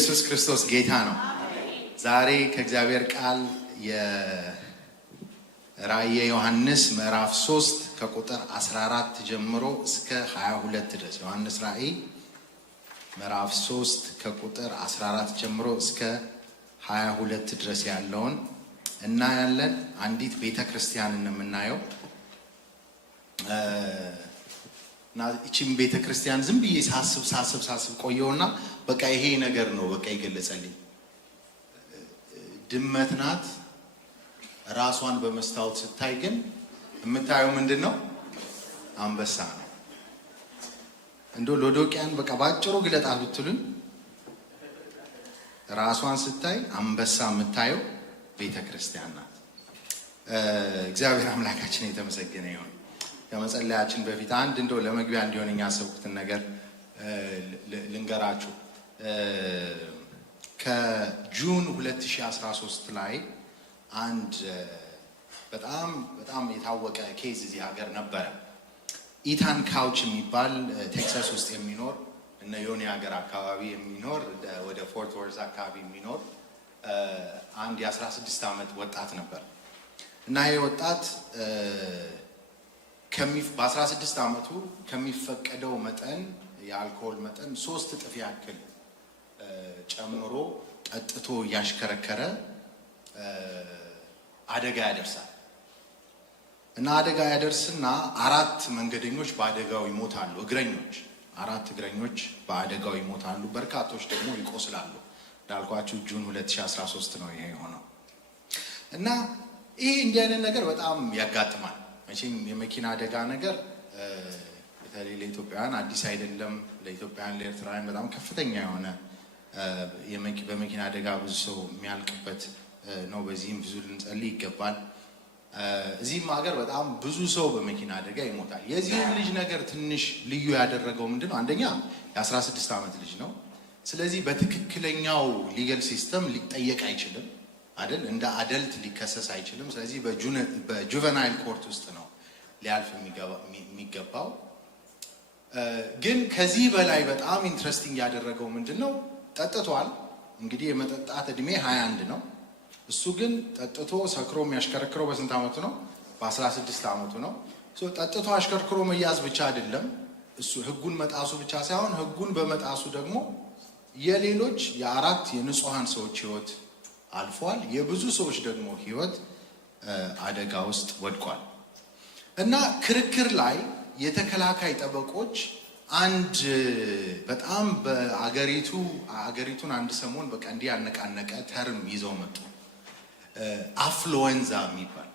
ኢየሱስ ክርስቶስ ጌታ ነው። ዛሬ ከእግዚአብሔር ቃል የራእየ ዮሐንስ ምዕራፍ 3 ከቁጥር 14 ጀምሮ እስከ 22 ድረስ ዮሐንስ ራእይ ምዕራፍ 3 ከቁጥር 14 ጀምሮ እስከ 22 ድረስ ያለውን እናያለን። አንዲት ቤተክርስቲያንን የምናየው እና እቺም ቤተክርስቲያን ዝም ብዬ ሳስብ ቆየውና በቃ ይሄ ነገር ነው በቃ ይገለጸልኝ። ድመት ናት። ራሷን በመስታወት ስታይ ግን የምታየው ምንድነው? አንበሳ ነው። እንደው ሎዶቅያን በቃ ባጭሩ ግለጣት ብትሉን ራሷን ስታይ አንበሳ የምታየው ቤተክርስቲያን ናት። እግዚአብሔር አምላካችን የተመሰገነ ይሁን። ከመጸለያችን በፊት አንድ እንደው ለመግቢያ እንዲሆን ያሰብኩትን ነገር ልንገራችሁ። ከጁን 2013 ላይ አንድ በጣም የታወቀ ኬዝ እዚህ ሀገር ነበረ። ኢታን ካውች የሚባል ቴክሳስ ውስጥ የሚኖር እና ዮኒ ሀገር አካባቢ የሚኖር ወደ ፎርት ወርዝ አካባቢ የሚኖር አንድ የ16 ዓመት ወጣት ነበር እና ይህ ወጣት በ16 ዓመቱ ከሚፈቀደው መጠን የአልኮል መጠን 3 እጥፍ ያክል ጨምሮ ጠጥቶ እያሽከረከረ አደጋ ያደርሳል እና አደጋ ያደርስና 4 መንገደኞች በአደጋው ይሞታሉ። 4 እግረኞች በአደጋው ይሞታሉ። በርካቶች ደግሞ ይቆስላሉ። እንዳልኳችሁ ጁን 2013 ነው ይሄ የሆነው እና ይሄ እንዲህ አይነት ነገር በጣም ያጋጥማል። መቼም የመኪና አደጋ ነገር በተለይ ለኢትዮጵያውያን አዲስ አይደለም። ለኢትዮጵያውያን ለኤርትራውያን በጣም ከፍተኛ የሆነ በመኪና አደጋ ብዙ ሰው የሚያልቅበት ነው። በዚህም ብዙ ልንጸልይ ይገባል። እዚህም ሀገር በጣም ብዙ ሰው በመኪና አደጋ ይሞታል። የዚህም ልጅ ነገር ትንሽ ልዩ ያደረገው ምንድነው? አንደኛ የ16 ዓመት ልጅ ነው። ስለዚህ በትክክለኛው ሊገል ሲስተም ሊጠየቅ አይችልም አይደል? እንደ አደልት ሊከሰስ አይችልም። ስለዚህ በጁቨናይል ኮርት ውስጥ ነው ሊያልፍ የሚገባው። ግን ከዚህ በላይ በጣም ኢንትረስቲንግ ያደረገው ምንድነው? ጠጥቷል። እንግዲህ የመጠጣት እድሜ 21 ነው። እሱ ግን ጠጥቶ ሰክሮ የሚያሽከረክረው በስንት ዓመቱ ነው? በ16 ዓመቱ ነው። ጠጥቶ አሽከርክሮ መያዝ ብቻ አይደለም፣ እሱ ህጉን መጣሱ ብቻ ሳይሆን ህጉን በመጣሱ ደግሞ የሌሎች የ4 የንጹሃን ሰዎች ህይወት አልፏል። የብዙ ሰዎች ደግሞ ህይወት አደጋ ውስጥ ወድቋል። እና ክርክር ላይ የተከላካይ ጠበቆች አንድ በጣም አገሪቱን አንድ ሰሞን በቃ እንዲህ ያነቃነቀ ተርም ይዘው መጡ። አፍሉዌንዛ የሚባል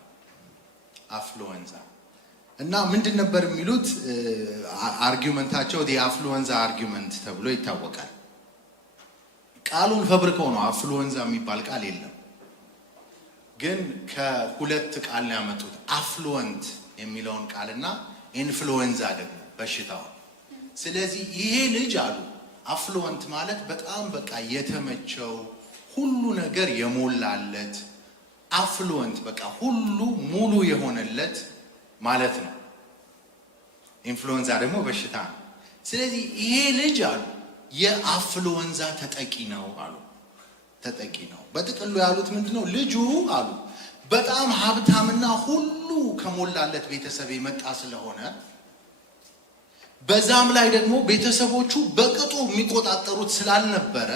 አፍሉዌንዛ እና ምንድን ነበር የሚሉት? አርጊውመንታቸው የአፍሉዌንዛ አርጊውመንት ተብሎ ይታወቃል። ቃሉን ፈብርከው ነው። አፍሉዌንዛ የሚባል ቃል የለም፣ ግን ከሁለት ቃል ነው ያመጡት። አፍሉዌንት የሚለውን ቃልና ኢንፍሉዌንዛ ደግሞ በሽታው። ስለዚህ ይሄ ልጅ አሉ አፍሉዌንት ማለት በጣም በቃ የተመቸው ሁሉ ነገር የሞላለት አፍሉዌንት በቃ ሁሉ ሙሉ የሆነለት ማለት ነው። ኢንፍሉዌንዛ ደግሞ በሽታ ነው። ስለዚህ ይሄ ልጅ አሉ የአፍሉዌንዛ ተጠቂ ነው አሉ። ተጠቂ ነው። በጥቅሉ ያሉት ምንድነው? ልጁ አሉ በጣም ሀብታምና ሁሉ ከሞላለት ቤተሰብ የመጣ ስለሆነ በዛም ላይ ደግሞ ቤተሰቦቹ በቅጡ የሚቆጣጠሩት ስላልነበረ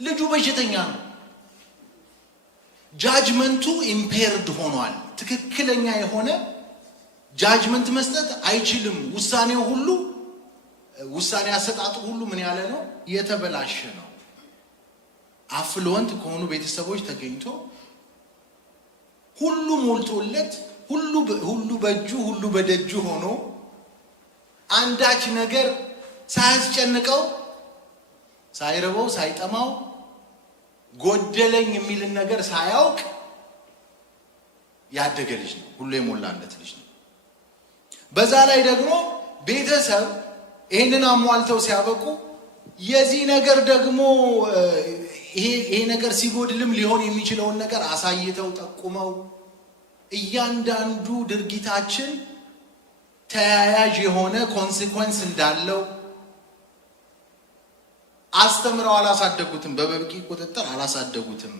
ልጁ በሽተኛ ነው። ጃጅመንቱ ኢምፔርድ ሆኗል። ትክክለኛ የሆነ ጃጅመንት መስጠት አይችልም። ውሳኔ አሰጣጡ ሁሉ ምን ያለ ነው? የተበላሸ ነው። አፍሉዌንት ከሆኑ ቤተሰቦች ተገኝቶ ሁሉ ሞልቶለት ሁሉ በእጁ ሁሉ በደጁ ሆኖ አንዳች ነገር ሳያስጨንቀው ሳይረበው ሳይጠማው ጎደለኝ የሚልን ነገር ሳያውቅ ያደገ ልጅ ነው። ሁሉ የሞላለት ልጅ ነው። በዛ ላይ ደግሞ ቤተሰብ ይሄንን አሟልተው ሲያበቁ የዚህ ነገር ደግሞ ይሄ ነገር ሲጎድልም ሊሆን የሚችለውን ነገር አሳይተው ጠቁመው እያንዳንዱ ድርጊታችን ተያያዥ የሆነ ኮንሲኩዌንስ እንዳለው አስተምረው አላሳደጉትም፣ በበቂ ቁጥጥር አላሳደጉትም።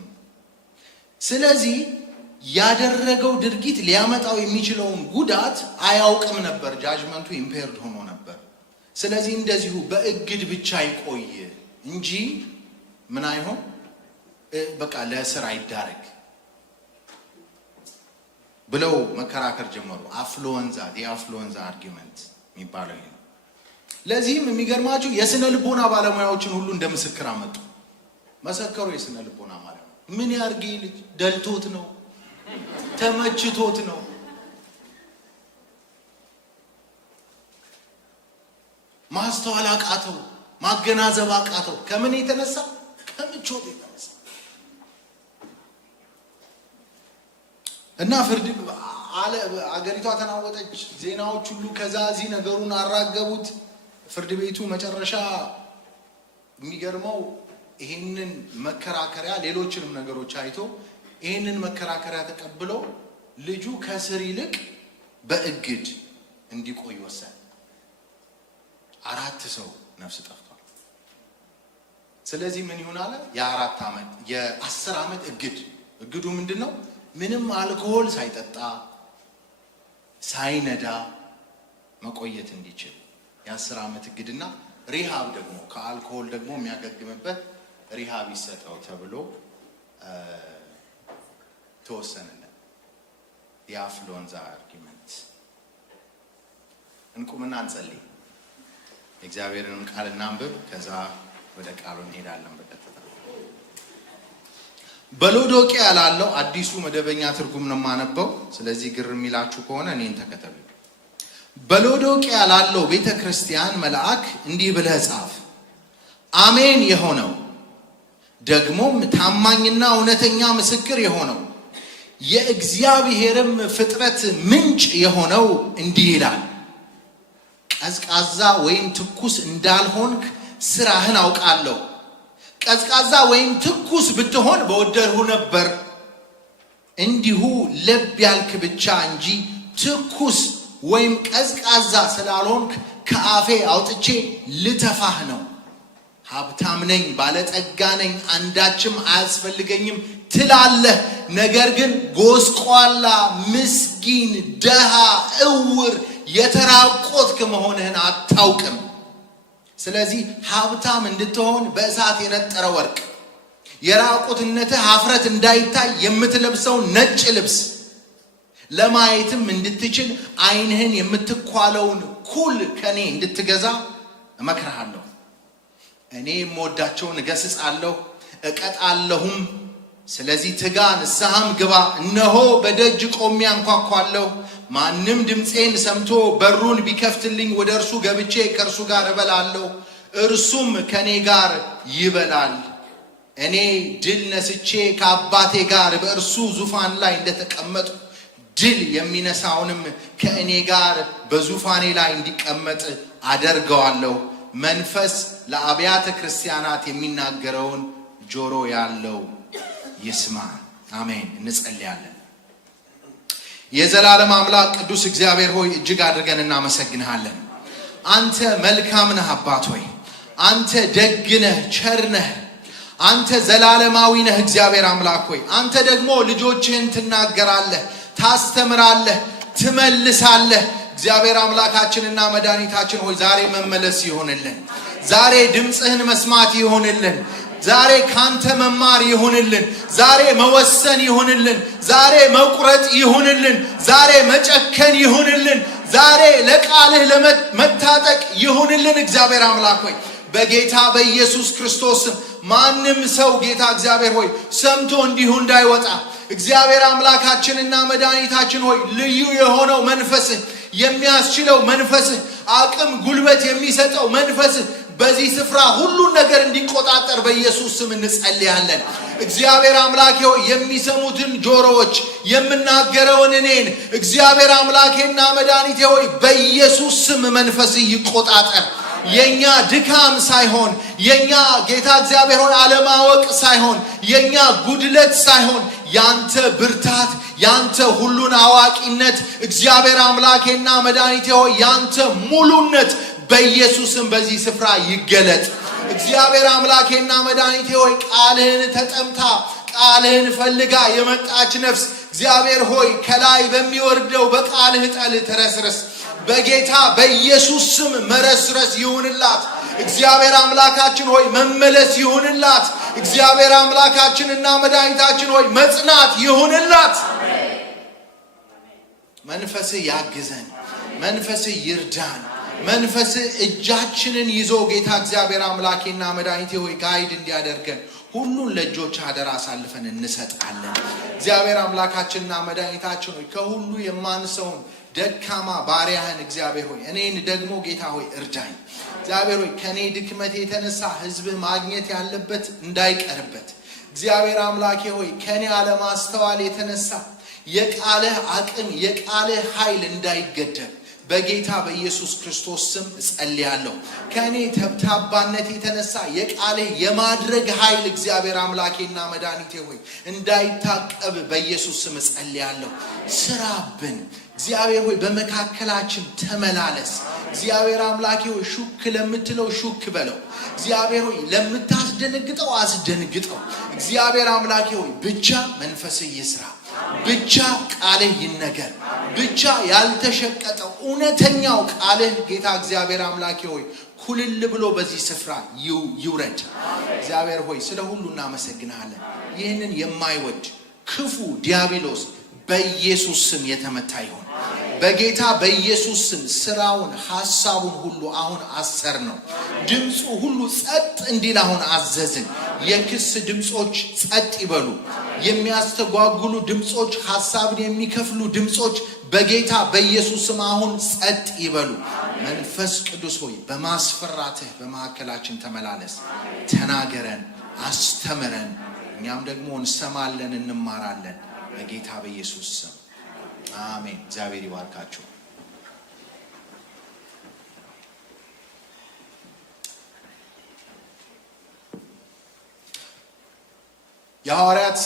ስለዚህ ያደረገው ድርጊት ሊያመጣው የሚችለውን ጉዳት አያውቅም ነበር። ጃጅመንቱ ኢምፔርድ ሆኖ ነበር። ስለዚህ እንደዚሁ በእግድ ብቻ ይቆይ እንጂ ምን አይሆን በቃ ለእስር አይዳረግ ብለው መከራከር ጀመሩ። የአፍሉዌንዛ አርጊመንት የሚባለው ይሄ ነው። ለዚህም የሚገርማችሁ የስነ ልቦና ባለሙያዎችን ሁሉ እንደ ምስክር አመጡ። መሰከሩ። የስነ ልቦና ባለሙያ ምን ያርግ ልጅ ደልቶት ነው፣ ተመችቶት ነው። ማስተዋል አቃተው፣ ማገናዘብ አቃተው። ከምን የተነሳ? ከምቾት የተነሳ እና ፍርድ አገሪቷ ተናወጠች። ዜናዎች ሁሉ ከዛዚ ነገሩን አራገቡት። ፍርድ ቤቱ መጨረሻ የሚገርመው ይሄንን መከራከሪያ ሌሎችንም ነገሮች አይቶ ይሄንን መከራከሪያ ተቀብሎ ልጁ ከስር ይልቅ በእግድ እንዲቆይ ወሰነ። 4 ሰው ነፍስ ጠፍቷል። ስለዚህ ምን ይሆን አለ? የ10 ዓመት እግድ። እግዱ ምንድነው? ምንም አልኮሆል ሳይጠጣ ሳይነዳ መቆየት እንዲችል የ10 ዓመት እግድና ሪሃብ ደግሞ ከአልኮሆል ደግሞ የሚያገግምበት ሪሃብ ይሰጠው ተብሎ ተወሰነለት። የአፍሉዌንዛ አርጊመንት። እንቁምና እንጸልይ። እግዚአብሔርንም ቃል እናንብብ። ከዛ ወደ ቃሉ እንሄዳለን በቀጥታ። በሎዶቅያ ላለው አዲሱ መደበኛ ትርጉም ነው የማነበው። ስለዚህ ግር የሚላችሁ ከሆነ እኔን ተከተሉ። በሎዶቅያ ላለው ቤተክርስቲያን መልአክ እንዲህ ብለህ ጻፍ። አሜን የሆነው ደግሞም ታማኝና እውነተኛ ምስክር የሆነው የእግዚአብሔርም ፍጥረት ምንጭ የሆነው እንዲህ ይላል። ቀዝቃዛ ወይም ትኩስ እንዳልሆንክ ስራህን አውቃለሁ። ቀዝቃዛ ወይም ትኩስ ብትሆን በወደድሁ ነበር። እንዲሁ ለብ ያልክ ብቻ እንጂ ትኩስ ወይም ቀዝቃዛ ስላልሆንክ ከአፌ አውጥቼ ልተፋህ ነው። ሀብታም ነኝ፣ ባለጠጋ ነኝ፣ አንዳችም አያስፈልገኝም ትላለህ። ነገር ግን ጎስቋላ፣ ምስኪን፣ ደሃ፣ እውር፣ የተራቆትክ መሆንህን አታውቅም። ስለዚህ ሀብታም እንድትሆን በእሳት የነጠረ ወርቅ፣ የራቁትነትህ ሀፍረት እንዳይታይ የምትለብሰው ነጭ ልብስ፣ ለማየትም እንድትችል ዓይንህን የምትኳለውን ኩል ከኔ እንድትገዛ እመክርሃለሁ። እኔ የምወዳቸውን እገሥጻለሁ እቀጣለሁም። ስለዚህ ትጋ፣ ንስሐም ግባ። እነሆ በደጅ ቆሜ አንኳኳለሁ። ማንም ድምፄን ሰምቶ በሩን ቢከፍትልኝ ወደ እርሱ ገብቼ ከእርሱ ጋር እበላለሁ፣ እርሱም ከኔ ጋር ይበላል። እኔ ድል ነስቼ ከአባቴ ጋር በእርሱ ዙፋን ላይ እንደተቀመጥኩ ድል የሚነሳውንም ከእኔ ጋር በዙፋኔ ላይ እንዲቀመጥ አደርገዋለሁ። መንፈስ ለአብያተ ክርስቲያናት የሚናገረውን ጆሮ ያለው ይስማ። አሜን። እንጸልያለን። የዘላለም አምላክ ቅዱስ እግዚአብሔር ሆይ እጅግ አድርገን እናመሰግንሃለን። አንተ መልካም ነህ አባት ሆይ፣ አንተ ደግ ነህ፣ ቸር ነህ፣ አንተ ዘላለማዊ ነህ። እግዚአብሔር አምላክ ሆይ አንተ ደግሞ ልጆችህን ትናገራለህ፣ ታስተምራለህ፣ ትመልሳለህ። እግዚአብሔር አምላካችንና መድኃኒታችን ሆይ ዛሬ መመለስ ይሆንልን፣ ዛሬ ድምፅህን መስማት ይሆንልን፣ ዛሬ ካንተ መማር ይሆንልን፣ ዛሬ መወሰን ይሆንልን፣ ዛሬ መቁረጥ ይሆንልን፣ ዛሬ መጨከን ይሆንልን፣ ዛሬ ለቃልህ ለመታጠቅ ይሆንልን። እግዚአብሔር አምላክ ሆይ በጌታ በኢየሱስ ክርስቶስ ማንም ሰው ጌታ እግዚአብሔር ሆይ ሰምቶ እንዲሁ እንዳይወጣ እግዚአብሔር አምላካችንና መድኃኒታችን ሆይ ልዩ የሆነው መንፈስህ፣ የሚያስችለው መንፈስህ፣ አቅም ጉልበት የሚሰጠው መንፈስህ በዚህ ስፍራ ሁሉን ነገር እንዲቆጣጠር በኢየሱስ ስም እንጸልያለን። እግዚአብሔር አምላኬ ሆይ የሚሰሙትን ጆሮዎች፣ የምናገረውን እኔን እግዚአብሔር አምላኬና መድኃኒቴ ሆይ በኢየሱስ ስም መንፈስህ ይቆጣጠር። የኛ ድካም ሳይሆን የኛ ጌታ እግዚአብሔር ሆይ አለማወቅ ሳይሆን የኛ ጉድለት ሳይሆን ያንተ ብርታት፣ ያንተ ሁሉን አዋቂነት እግዚአብሔር አምላኬና መድኃኒቴ ሆይ ያንተ ሙሉነት በኢየሱስም በዚህ ስፍራ ይገለጥ። እግዚአብሔር አምላኬና መድኃኒቴ ሆይ ቃልህን ተጠምታ ቃልህን ፈልጋ የመጣች ነፍስ እግዚአብሔር ሆይ ከላይ በሚወርደው በቃልህ ጠል ትረስረስ። በጌታ በኢየሱስ ስም መረስረስ ይሁንላት። እግዚአብሔር አምላካችን ሆይ መመለስ ይሁንላት። እግዚአብሔር አምላካችንና መድኃኒታችን ሆይ መጽናት ይሁንላት። መንፈስህ ያግዘን፣ መንፈስህ ይርዳን፣ መንፈስህ እጃችንን ይዞ ጌታ እግዚአብሔር አምላኬና መድኃኒቴ ሆይ ጋይድ እንዲያደርገን ሁሉን ለእጆች አደራ አሳልፈን እንሰጣለን። እግዚአብሔር አምላካችንና መድኃኒታችን ሆይ ከሁሉ የማንሰውን ደካማ ባሪያህን እግዚአብሔር ሆይ እኔን ደግሞ ጌታ ሆይ እርዳኝ። እግዚአብሔር ሆይ ከኔ ድክመት የተነሳ ህዝብህ ማግኘት ያለበት እንዳይቀርበት እግዚአብሔር አምላኬ ሆይ ከኔ አለማስተዋል የተነሳ የቃልህ አቅም የቃልህ ኃይል እንዳይገደብ በጌታ በኢየሱስ ክርስቶስ ስም እጸልያለሁ። ከኔ ተብታባነት የተነሳ የቃልህ የማድረግ ኃይል እግዚአብሔር አምላኬና መድኃኒቴ ሆይ እንዳይታቀብ በኢየሱስ ስም እጸልያለሁ። ስራብን እግዚአብሔር ሆይ በመካከላችን ተመላለስ። እግዚአብሔር አምላኬ ሆይ ሹክ ለምትለው ሹክ በለው። እግዚአብሔር ሆይ ለምታስደነግጠው አስደንግጠው። እግዚአብሔር አምላኬ ሆይ ብቻ መንፈስህ ይስራ፣ ብቻ ቃልህ ይነገር፣ ብቻ ያልተሸቀጠው እውነተኛው ቃልህ ጌታ እግዚአብሔር አምላኬ ሆይ ኩልል ብሎ በዚህ ስፍራ ይውረድ። እግዚአብሔር ሆይ ስለ ሁሉ እናመሰግናለን። ይህንን የማይወድ ክፉ ዲያብሎስ በኢየሱስ ስም የተመታ ይሁን። በጌታ በኢየሱስ ስም ስራውን ሐሳቡን ሁሉ አሁን አሰር ነው። ድምፁ ሁሉ ጸጥ እንዲል አሁን አዘዝን። የክስ ድምጾች ጸጥ ይበሉ። የሚያስተጓጉሉ ድምጾች፣ ሐሳብን የሚከፍሉ ድምጾች በጌታ በኢየሱስ ስም አሁን ጸጥ ይበሉ። መንፈስ ቅዱስ ሆይ በማስፈራትህ በመካከላችን ተመላለስ። ተናገረን፣ አስተምረን፣ እኛም ደግሞ እንሰማለን፣ እንማራለን። በጌታ በኢየሱስ ስም አሜን። እግዚአብሔር ይባርካችሁ። የሐዋርያት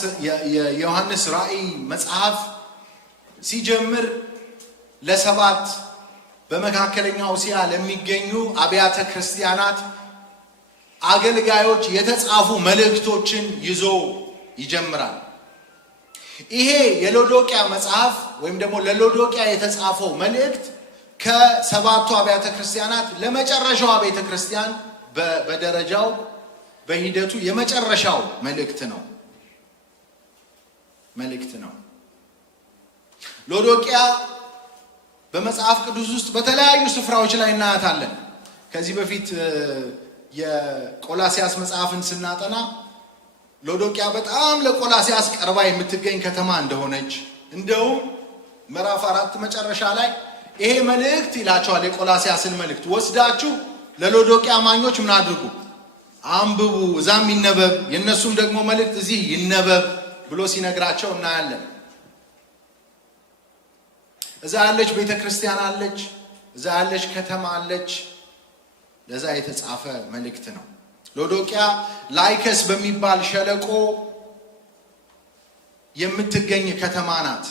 የዮሐንስ ራእይ መጽሐፍ ሲጀምር ለሰባት በመካከለኛው እስያ ለሚገኙ አብያተ ክርስቲያናት አገልጋዮች የተጻፉ መልእክቶችን ይዞ ይጀምራል። ይሄ የሎዶቅያ መጽሐፍ ወይም ደግሞ ለሎዶቅያ የተጻፈው መልእክት ከሰባቱ አብያተ ክርስቲያናት ለመጨረሻው ቤተ ክርስቲያን በደረጃው በሂደቱ የመጨረሻው መልእክት ነው። ሎዶቅያ በመጽሐፍ ቅዱስ ውስጥ በተለያዩ ስፍራዎች ላይ እናያታለን። ከዚህ በፊት የቆላሲያስ መጽሐፍን ስናጠና ሎዶቅያ በጣም ለቆላሲያስ ቀርባ የምትገኝ ከተማ እንደሆነች እንደውም ምዕራፍ 4 መጨረሻ ላይ ይሄ መልእክት ይላቸዋል። የቆላሲያስን መልእክት ወስዳችሁ ለሎዶቅያ አማኞች ምን አድርጉ? አንብቡ፣ እዛም ይነበብ፣ የነሱም ደግሞ መልእክት እዚህ ይነበብ ብሎ ሲነግራቸው እናያለን። እዛ ያለች ቤተክርስቲያን አለች፣ እዛ ያለች ከተማ አለች። ለዛ የተጻፈ መልእክት ነው። ሎዶቅያ ላይከስ በሚባል ሸለቆ የምትገኝ ከተማ ናት።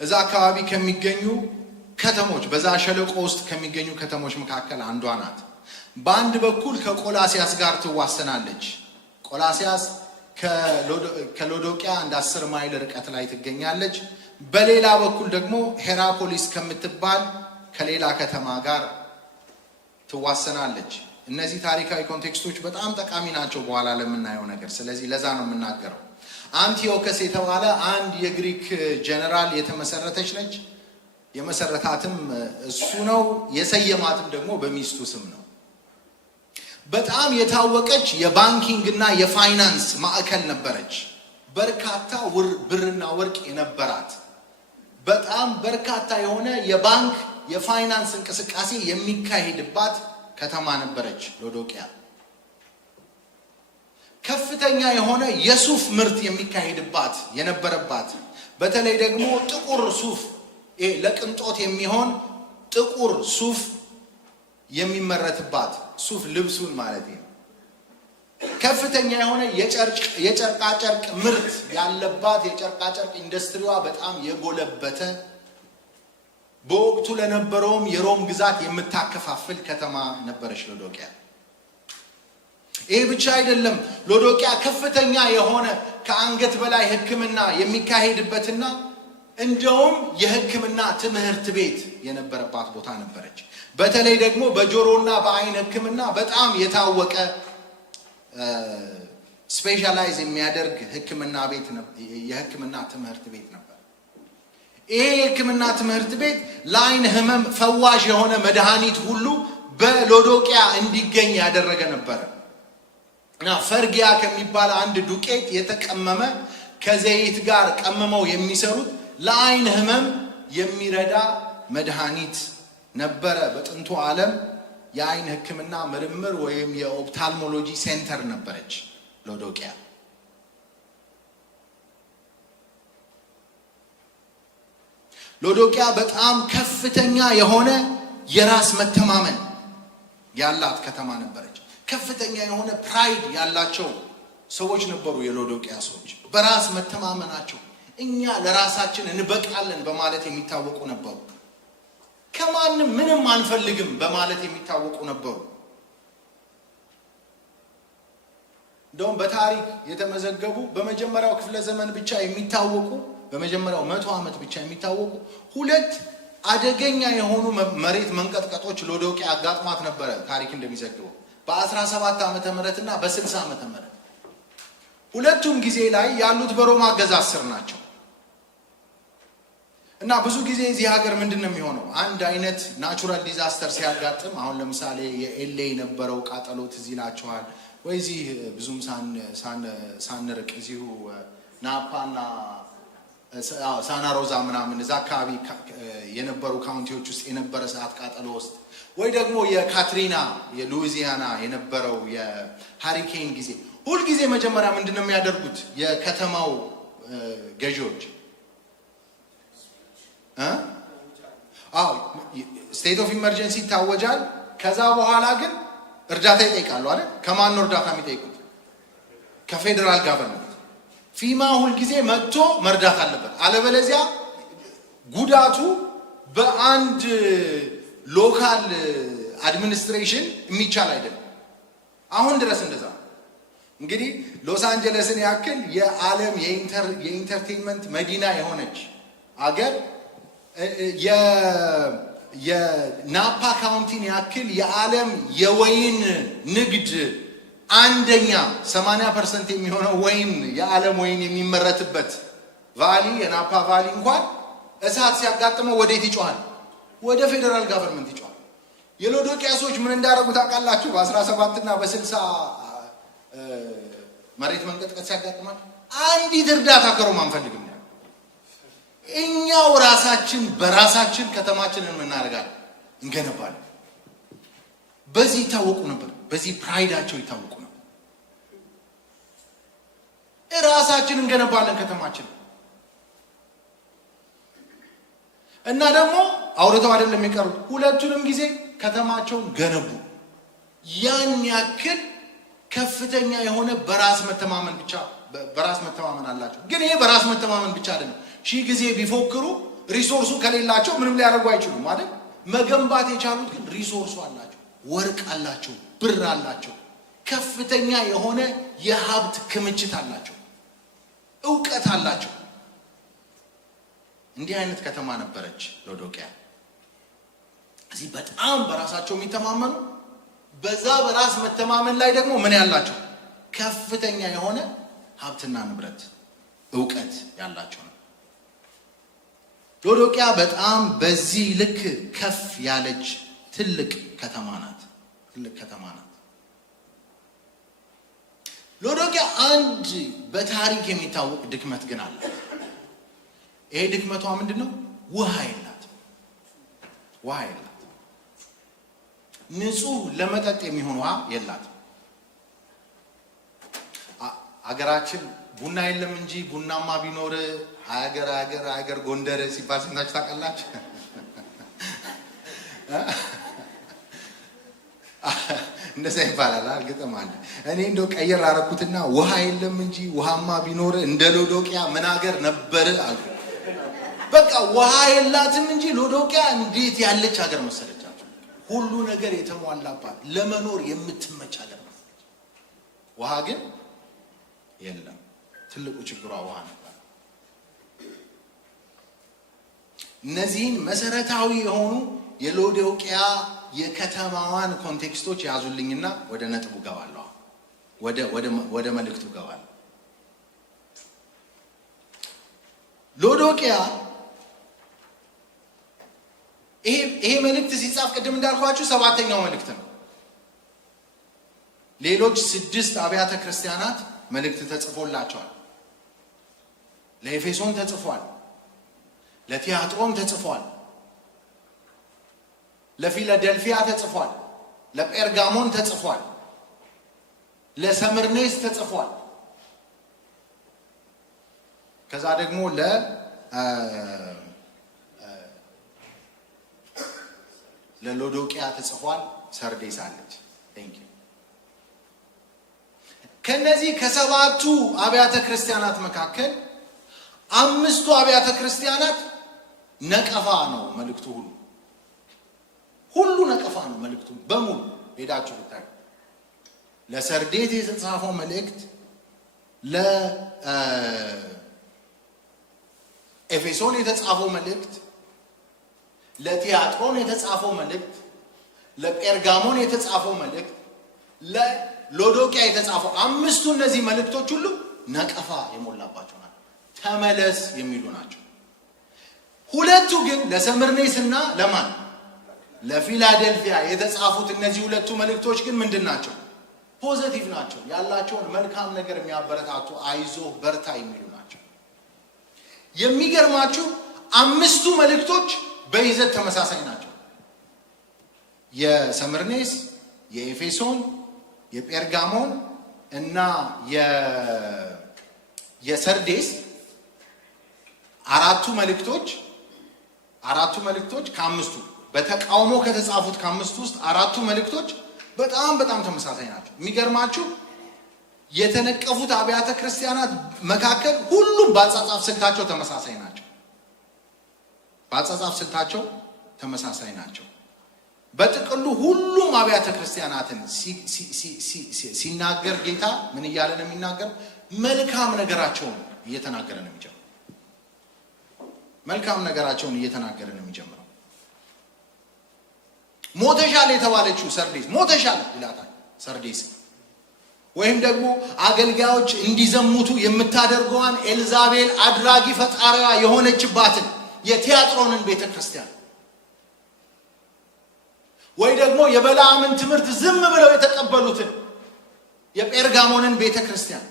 እዛ አካባቢ ከሚገኙ ከተሞች በዛ ሸለቆ ውስጥ ከሚገኙ ከተሞች መካከል አንዷ ናት። በአንድ በኩል ከቆላሲያስ ጋር ትዋሰናለች። ቆላሲያስ ከሎዶቅያ እንደ 10 ማይል ርቀት ላይ ትገኛለች። በሌላ በኩል ደግሞ ሄራፖሊስ ከምትባል ከሌላ ከተማ ጋር ትዋሰናለች። እነዚህ ታሪካዊ ኮንቴክስቶች በጣም ጠቃሚ ናቸው በኋላ ለምናየው ነገር። ስለዚህ ለዛ ነው የምናገረው። አንቲዮከስ የተባለ አንድ የግሪክ ጀነራል የተመሰረተች ነች። የመሰረታትም እሱ ነው። የሰየማትም ደግሞ በሚስቱ ስም ነው። በጣም የታወቀች የባንኪንግ እና የፋይናንስ ማዕከል ነበረች። በርካታ ብርና ወርቅ የነበራት በጣም በርካታ የሆነ የባንክ የፋይናንስ እንቅስቃሴ የሚካሄድባት ከተማ ነበረች ሎዶቅያ። ከፍተኛ የሆነ የሱፍ ምርት የሚካሄድባት የነበረባት፣ በተለይ ደግሞ ጥቁር ሱፍ ለቅንጦት የሚሆን ጥቁር ሱፍ የሚመረትባት፣ ሱፍ ልብሱን ማለት ነው። ከፍተኛ የሆነ የጨርቃጨርቅ ምርት ያለባት፣ የጨርቃጨርቅ ኢንዱስትሪዋ በጣም የጎለበተ በወቅቱ ለነበረውም የሮም ግዛት የምታከፋፍል ከተማ ነበረች ሎዶቅያ። ይህ ብቻ አይደለም። ሎዶቅያ ከፍተኛ የሆነ ከአንገት በላይ ሕክምና የሚካሄድበትና እንደውም የሕክምና ትምህርት ቤት የነበረባት ቦታ ነበረች። በተለይ ደግሞ በጆሮና በአይን ሕክምና በጣም የታወቀ ስፔሻላይዝ የሚያደርግ ሕክምና ቤት የሕክምና ትምህርት ቤት ነበር። ይሄ የሕክምና ትምህርት ቤት ለአይን ህመም ፈዋሽ የሆነ መድኃኒት ሁሉ በሎዶቅያ እንዲገኝ ያደረገ ነበር እና ፈርጊያ ከሚባል አንድ ዱቄት የተቀመመ ከዘይት ጋር ቀምመው የሚሰሩት ለአይን ህመም የሚረዳ መድኃኒት ነበረ። በጥንቱ ዓለም የአይን ሕክምና ምርምር ወይም የኦፕታልሞሎጂ ሴንተር ነበረች ሎዶቅያ። ሎዶቅያ በጣም ከፍተኛ የሆነ የራስ መተማመን ያላት ከተማ ነበረች። ከፍተኛ የሆነ ፕራይድ ያላቸው ሰዎች ነበሩ የሎዶቅያ ሰዎች። በራስ መተማመናቸው እኛ ለራሳችን እንበቃለን በማለት የሚታወቁ ነበሩ። ከማንም ምንም አንፈልግም በማለት የሚታወቁ ነበሩ። እንደውም በታሪክ የተመዘገቡ በመጀመሪያው ክፍለ ዘመን ብቻ የሚታወቁ በመጀመሪያው 100 ዓመት ብቻ የሚታወቁ 2 አደገኛ የሆኑ መሬት መንቀጥቀጦች ሎዶቅያ አጋጥሟት ነበረ። ታሪክ እንደሚዘግበው በ17 ዓመተ ምህረት እና በ60 ዓመተ ምህረት ሁለቱም ጊዜ ላይ ያሉት በሮማ አገዛዝ ስር ናቸው። እና ብዙ ጊዜ እዚህ ሀገር ምንድነው የሚሆነው? አንድ አይነት ናቹራል ዲዛስተር ሲያጋጥም፣ አሁን ለምሳሌ የኤሌ የነበረው ቃጠሎ ትዝ ይላችኋል ወይ? እዚህ ብዙም ሳንርቅ እዚሁ ናፓና ሳናሮዛ ምናምን እዛ አካባቢ የነበሩ ካውንቲዎች ውስጥ የነበረ ሰዓት ቃጠሎ ውስጥ፣ ወይ ደግሞ የካትሪና የሉዊዚያና የነበረው የሃሪኬን ጊዜ፣ ሁልጊዜ መጀመሪያ ምንድነው የሚያደርጉት የከተማው ገዢዎች? ስቴት ኦፍ ኢመርጀንሲ ይታወጃል። ከዛ በኋላ ግን እርዳታ ይጠይቃሉ አይደል? ከማን ነው እርዳታ የሚጠይቁት? ከፌዴራል ጋቨርንመንት። ፊማ ሁልጊዜ መጥቶ መርዳት አለበት። አለበለዚያ ጉዳቱ በአንድ ሎካል አድሚኒስትሬሽን የሚቻል አይደለም። አሁን ድረስ እንደዛ። እንግዲህ ሎስ አንጀለስን ያክል የዓለም የኢንተርቴንመንት መዲና የሆነች አገር፣ የናፓ ካውንቲን ያክል የዓለም የወይን ንግድ አንደኛ 80% የሚሆነው ወይን የዓለም ወይን የሚመረትበት ቫሊ የናፓ ቫሊ እንኳን እሳት ሲያጋጥመው ወዴት ይጮሃል? ወደ ፌዴራል ጋቨርንመንት ይጮሃል። የሎዶቅያ ሰዎች ምን እንዳደረጉ ታውቃላችሁ? በ17 እና በ60 መሬት መንቀጥቀጥ ሲያጋጥማል አንዲት እርዳታ ከሮማ አንፈልግም። እኛው ራሳችን በራሳችን ከተማችንን እናደርጋለን፣ እንገነባለን። በዚህ ይታወቁ ነበር። በዚህ ፕራይዳቸው ይታወቁ ነበር። ራሳችን እንገነባለን ከተማችን። እና ደግሞ አውርተው አይደለም የቀሩት፣ ሁለቱንም ጊዜ ከተማቸውን ገነቡ። ያን ያክል ከፍተኛ የሆነ በራስ መተማመን አላቸው። ግን ይሄ በራስ መተማመን ብቻ አይደለም። ሺህ ጊዜ ቢፎክሩ ሪሶርሱ ከሌላቸው ምንም ሊያደርጉ አይችሉም ማለት። መገንባት የቻሉት ግን ሪሶርሱ አላቸው። ወርቅ አላቸው፣ ብር አላቸው፣ ከፍተኛ የሆነ የሀብት ክምችት አላቸው፣ እውቀት አላቸው። እንዲህ አይነት ከተማ ነበረች ሎዶቅያ። እዚህ በጣም በራሳቸው የሚተማመኑ፣ በዛ በራስ መተማመን ላይ ደግሞ ምን ያላቸው? ከፍተኛ የሆነ ሀብትና ንብረት እውቀት ያላቸው ነው። ሎዶቅያ በጣም በዚህ ልክ ከፍ ያለች ትልቅ ከተማ ናት። ሎዶቅያ አንድ በታሪክ የሚታወቅ ድክመት ግን አለ። ይሄ ድክመቷ ምንድነው? ውሃ የላትም። ንጹህ ለመጠጥ የሚሆን ውሃ የላትም። አገራችን ቡና የለም እንጂ ቡናማ ቢኖር አገር ጎንደር ሲባል ሰምታችሁ ታውቃላችሁ? እንደዛ ይባላል። ግጥም አለ። እኔ እንደው ቀየር አደረኩትና ውሃ የለም እንጂ ውሃማ ቢኖር እንደ ሎዶቅያ ምን ሀገር ነበር አልኩ። በቃ ውሃ የላትም እንጂ ሎዶቅያ እንዴት ያለች ሀገር መሰለቻችሁ! ሁሉ ነገር የተሟላባት ለመኖር የምትመች ሀገር መሰለች። ውሃ ግን የለም። ትልቁ ችግሯ ውሃ ነበር። እነዚህን መሰረታዊ የሆኑ የሎዶቅያ የከተማዋን ኮንቴክስቶች ያዙልኝና ወደ ነጥቡ ገባለሁ። ወደ መልእክቱ ገባለሁ። ሎዶቅያ ይሄ መልእክት ሲጻፍ ቅድም እንዳልኳችሁ 7ኛው መልእክት ነው። ሌሎች 6 አብያተ ክርስቲያናት መልእክት ተጽፎላቸዋል። ለኤፌሶን ተጽፏል፣ ለቲያጥሮን ተጽፏል፣ ለፊላደልፊያ ተጽፏል፣ ለጴርጋሞን ተጽፏል፣ ለሰምርኔስ ተጽፏል። ከዛ ደግሞ ለሎዶቅያ ተጽፏል። ሰርዴስ አለች። ከነዚህ ከ7ቱ አብያተ ክርስቲያናት መካከል 5ቱ አብያተ ክርስቲያናት ነቀፋ ነው መልእክቱ። ሁሉ ነቀፋ ነው መልእክቱ በሙሉ። ሄዳችሁ ብታዩ ለሰርዴስ የተጻፈው መልእክት፣ ለኤፌሶን የተጻፈው መልእክት፣ ለቲያጥሮን የተጻፈው መልእክት፣ ለጴርጋሞን የተጻፈው መልእክት፣ ለሎዶቅያ የተጻፈው 5ቱ እነዚህ መልእክቶች ሁሉ ነቀፋ የሞላባቸው ናቸው። ተመለስ የሚሉ ናቸው። 2ቱ ግን ለሰምርኔስና ለማን ለፊላደልፊያ የተጻፉት እነዚህ 2ቱ መልእክቶች ግን ምንድን ናቸው? ፖዚቲቭ ናቸው። ያላቸውን መልካም ነገር የሚያበረታቱ አይዞህ በርታ የሚሉ ናቸው። የሚገርማችሁ 5ቱ መልእክቶች በይዘት ተመሳሳይ ናቸው። የሰምርኔስ፣ የኤፌሶን፣ የጴርጋሞን እና የሰርዴስ አራቱ መልእክቶች ከ5ቱ በተቃውሞ ከተጻፉት ከ5ቱ ውስጥ 4ቱ መልእክቶች በጣም ተመሳሳይ ናቸው። የሚገርማችሁ የተነቀፉት አብያተ ክርስቲያናት መካከል ሁሉም በአጻጻፍ ስልታቸው ተመሳሳይ ናቸው። በጥቅሉ ሁሉም አብያተ ክርስቲያናትን ሲናገር ጌታ ምን እያለ ነው የሚናገር? መልካም ነገራቸውን እየተናገረ ነው የሚጀምረው። ሞተሻል የተባለችው ሰርዴስ ሞተሻል ይላታል። ሰርዴስ ወይም ደግሞ አገልጋዮች እንዲዘሙቱ የምታደርገዋን ኤልዛቤል አድራጊ ፈጣሪዋ የሆነችባትን የቲያጥሮንን ቤተክርስቲያን ወይ ደግሞ የበለዓምን ትምህርት ዝም ብለው የተቀበሉትን የጴርጋሞንን ቤተክርስቲያን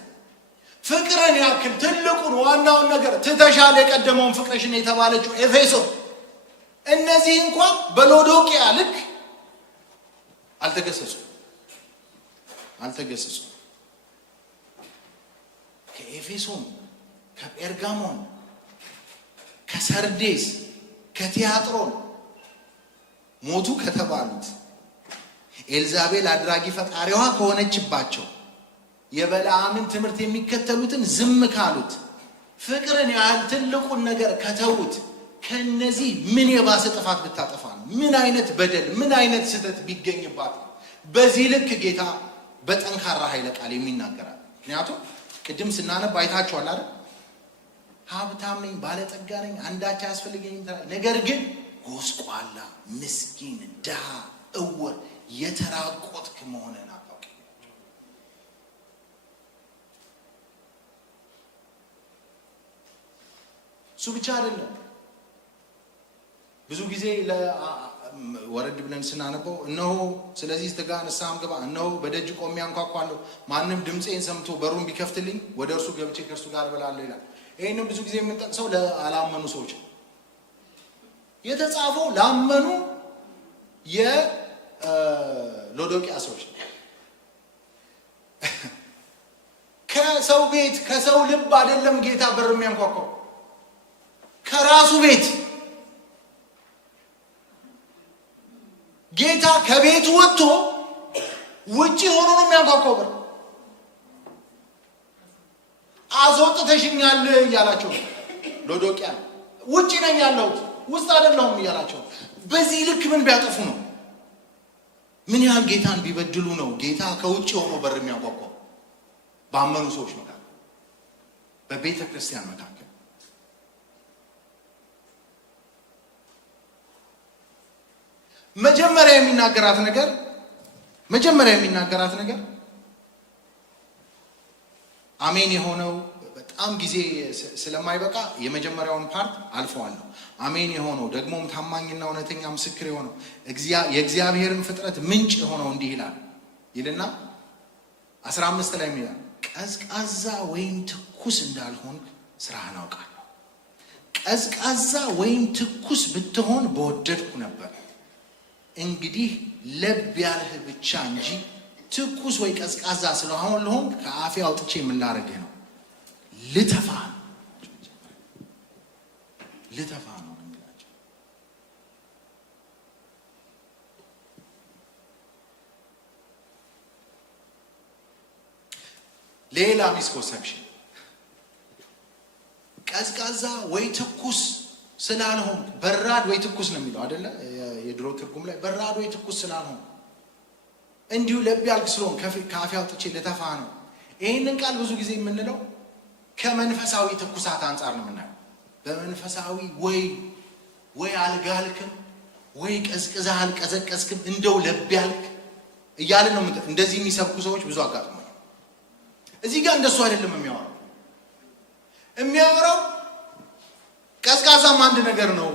ፍቅርን ያክል ትልቁን ዋናውን ነገር ትተሻል የቀደመውን ፍቅርሽን የተባለችው ኤፌሶን እነዚህ እንኳን በሎዶቅያ ልክ አልተገሰጹ። ከኤፌሶን፣ ከጴርጋሞን፣ ከሰርዴስ፣ ከቲያጥሮን ሞቱ ከተባሉት ኤልዛቤል አድራጊ ፈጣሪዋ ከሆነችባቸው የበለዓምን ትምህርት የሚከተሉትን ዝም ካሉት ፍቅርን ያህል ትልቁን ነገር ከተዉት ከነዚህ ምን የባሰ ጥፋት ብታጠፋ ነው? ምን አይነት በደል ምን አይነት ስህተት ቢገኝባት በዚህ ልክ ጌታ በጠንካራ ኃይለ ቃል የሚናገራል? ምክንያቱም ቅድም ስናነብ አይታችኋል አይደል? ሀብታም ነኝ፣ ባለጠጋ ነኝ፣ አንዳች አያስፈልገኝም፣ ነገር ግን ጎስቋላ፣ ምስኪን፣ ድሃ፣ እውር፣ የተራቆትክ መሆንህን አታውቅም። እሱ ብቻ አይደለም። ብዙ ጊዜ ወረድ ብለን ስናነበው እነሆ ስለዚህ ስትጋ ንስሐም ግባ፣ እነሆ በደጅ ቆሜ አንኳኳለሁ፣ ማንም ድምፄን ሰምቶ በሩን ቢከፍትልኝ ወደ እርሱ ገብቼ ከእርሱ ጋር እበላለሁ ይላል። ይህንም ብዙ ጊዜ የምንጠቅሰው ለአላመኑ ሰዎች ነው። የተጻፈው ላመኑ የሎዶቅያ ሰዎች ነው። ከሰው ቤት ከሰው ልብ አይደለም ጌታ በር የሚያንኳኳው፣ ከራሱ ቤት ጌታ ከቤቱ ወጥቶ ውጪ ሆኖ ነው የሚያንኳኳው በር። አስወጥተሽኛል እያላቸው ሎዶቅያ ውጪ ነኝ ያለሁት ውስጥ አይደለሁም እያላቸው በዚህ ልክ ምን ቢያጠፉ ነው? ምን ያህል ጌታን ቢበድሉ ነው ጌታ ከውጪ ሆኖ በር የሚያንኳኳው? ባመኑ ሰዎች መካከል፣ በቤተ ክርስቲያን መካከል መጀመሪያ የሚናገራት ነገር አሜን የሆነው በጣም ጊዜ ስለማይበቃ የመጀመሪያውን ፓርት አልፈዋለሁ። አሜን የሆነው ደግሞም ታማኝና እውነተኛ ምስክር የሆነው የእግዚአብሔርን ፍጥረት ምንጭ የሆነው እንዲህ ይልና 15 ላይ ይላል ቀዝቃዛ ወይም ትኩስ እንዳልሆን ስራህን አውቃለሁ። ቀዝቃዛ ወይም ትኩስ ብትሆን በወደድኩ ነበር። እንግዲህ ለብ ያልህ ብቻ እንጂ ትኩስ ወይ ቀዝቃዛ ስለሆን ከአፌ አውጥቼ የምላረግህ ነው። ልተፋ ነው የሚላቸው። ሌላ ሚስኮንሰፕሽን ቀዝቃዛ ወይ ትኩስ ስላልሆን፣ በራድ ወይ ትኩስ ነው የሚለው አይደለ? የድሮ ትርጉም ላይ በራድ ወይ ትኩስ ስላልሆን እንዲሁ ለብ ያልክ ስለሆን ከአፌ አውጥቼ ልተፋ ነው። ይህንን ቃል ብዙ ጊዜ የምንለው ከመንፈሳዊ ትኩሳት አንጻር ነው የምናየው። በመንፈሳዊ ወይ አልጋልክም ወይ ቀዝቅዘህ አልቀዘቀዝክም እንደው ለብ ያልክ እያለ ነው። እንደዚህ የሚሰብኩ ሰዎች ብዙ አጋጥሞኛል። እዚህ ጋር እንደሱ አይደለም የሚያወራው ቀዝቃዛም አንድ ነገር ነው፣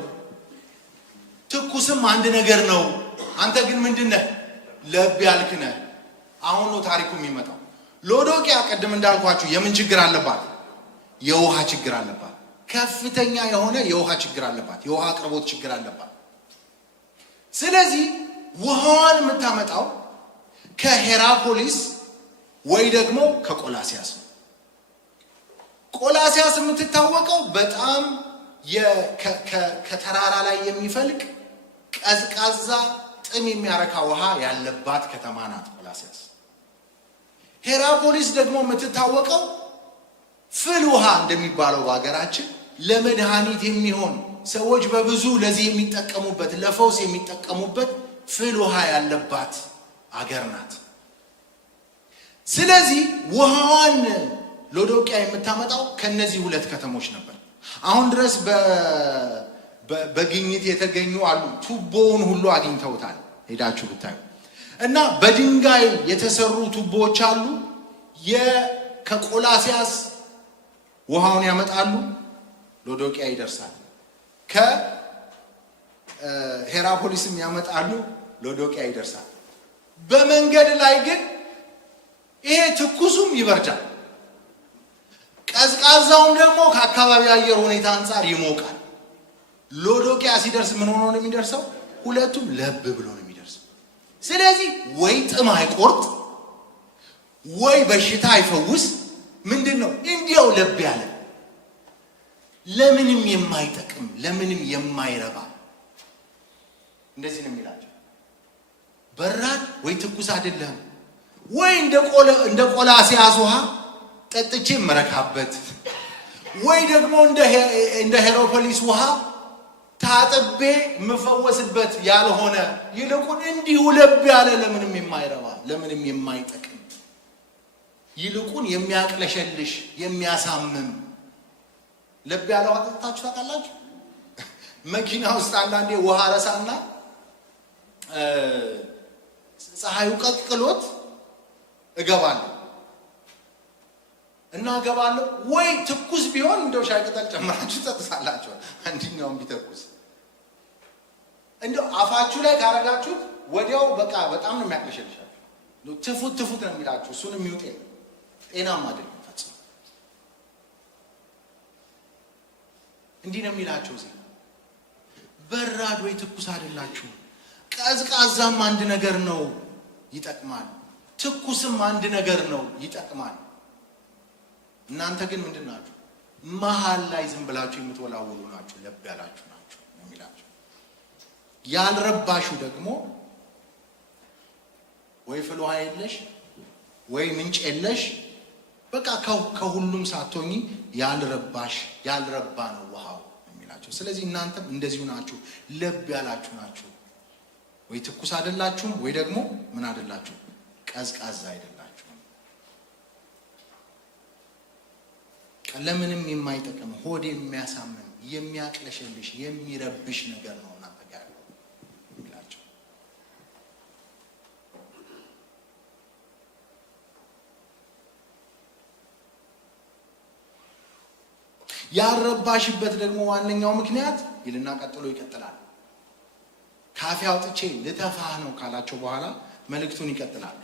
ትኩስም አንድ ነገር ነው። አንተ ግን ምንድነህ? ለብ ያልክ ነህ። አሁን ነው ታሪኩ የሚመጣው። ሎዶቅያ ቅድም እንዳልኳችሁ የምን ችግር አለባት? የውሃ ችግር አለባት። ከፍተኛ የሆነ የውሃ ችግር አለባት። የውሃ አቅርቦት ችግር አለባት። ስለዚህ ውሃዋን የምታመጣው ከሄራፖሊስ ወይ ደግሞ ከቆላሲያስ ነው። ቆላሲያስ የምትታወቀው በጣም ከተራራ ላይ የሚፈልቅ ቀዝቃዛ ጥም የሚያረካ ውሃ ያለባት ከተማ ናት ቆላሲያስ። ሄራፖሊስ ደግሞ የምትታወቀው ፍል ውሃ እንደሚባለው በሀገራችን ለመድኃኒት የሚሆን ሰዎች በብዙ ለዚህ የሚጠቀሙበት ለፈውስ የሚጠቀሙበት ፍል ውሃ ያለባት አገር ናት። ስለዚህ ውሃዋን ሎዶቅያ የምታመጣው ከነዚህ ሁለት ከተሞች ነበር። አሁን ድረስ በግኝት የተገኙ አሉ። ቱቦውን ሁሉ አግኝተውታል ሄዳችሁ ብታዩ እና በድንጋይ የተሰሩ ቱቦዎች አሉ። ከቆላሲያስ ውሃውን ያመጣሉ፣ ሎዶቅያ ይደርሳል። ከሄራፖሊስም ያመጣሉ፣ ሎዶቅያ ይደርሳል። በመንገድ ላይ ግን ይሄ ትኩሱም ይበርዳል፣ ቀዝቃዛውም ደግሞ ከአካባቢ አየር ሁኔታ አንጻር ይሞቃል። ሎዶቅያ ሲደርስ ምን ሆኖ ነው የሚደርሰው? ሁለቱም ለብ ብሎ ነው የሚደርሰው። ስለዚህ ወይ ጥም አይቆርጥ ወይ በሽታ አይፈውስ። ምንድን ነው እንዲያው ለብ ያለ ለምንም የማይጠቅም ለምንም የማይረባ እንደዚህ ነው የሚላቸው። በራድ ወይ ትኩስ አይደለም ወይ እንደ ቆላሲያስ ውሃ ጠጥቼ መረካበት ወይ ደግሞ እንደ ሄራፖሊስ ውሃ ታጥቤ የምፈወስበት ያልሆነ ይልቁን እንዲሁ ለብ ያለ ለምንም የማይረባ ለምንም የማይጠቅም ይልቁን የሚያቅለሸልሽ የሚያሳምም ለብ ያለ ውሃ ጠጥታችሁ ታውቃላችሁ? መኪና ውስጥ አንዳንዴ ውሃ ረሳና ፀሐዩ ቀቅሎት እገባለሁ ወይ ትኩስ ቢሆን እንደው ሻይ ቅጠል ጨምራችሁ ጠጥሳላችሁ። አንደኛውም ቢተኩስ እንደው አፋችሁ ላይ ካረጋችሁት ወዲያው በቃ በጣም ነው የሚያቅለሸልሻችሁ። ትፉት ነው የሚላችሁ። እሱን የሚውጤ ጤናማ አይደለም ፈጽሞ። እንዲህ ነው የሚላቸው። እዚህ በራድ ወይ ትኩስ አይደላችሁ። ቀዝቃዛም አንድ ነገር ነው ይጠቅማል፣ ትኩስም አንድ ነገር ነው ይጠቅማል። እናንተ ግን ምንድን ናችሁ? መሃል ላይ ዝም ብላችሁ የምትወላወሉ ናችሁ፣ ለብ ያላችሁ ናችሁ ነው የሚላችሁ። ያልረባሹ ደግሞ ወይ ፍል ውሃ የለሽ ወይ ምንጭ የለሽ፣ በቃ ከሁሉም ሳትሆኚ ያልረባ ነው ውሃው የሚላችሁ። የሚላቸው። ስለዚህ እናንተም እንደዚሁ ናችሁ፣ ለብ ያላችሁ ናችሁ። ወይ ትኩስ አይደላችሁም፣ ወይ ደግሞ ምን አይደላችሁ፣ ቀዝቃዛ አይደላችሁም። ለምንም የማይጠቅም ሆድ የሚያሳምን የሚያቅለሸልሽ የሚረብሽ ነገር ነው እናንተ ጋር የሚላቸው። ያረባሽበት ደግሞ ዋነኛው ምክንያት ይልና ቀጥሎ ይቀጥላል። ካፌ አውጥቼ ልተፋህ ነው ካላቸው በኋላ መልእክቱን ይቀጥላል።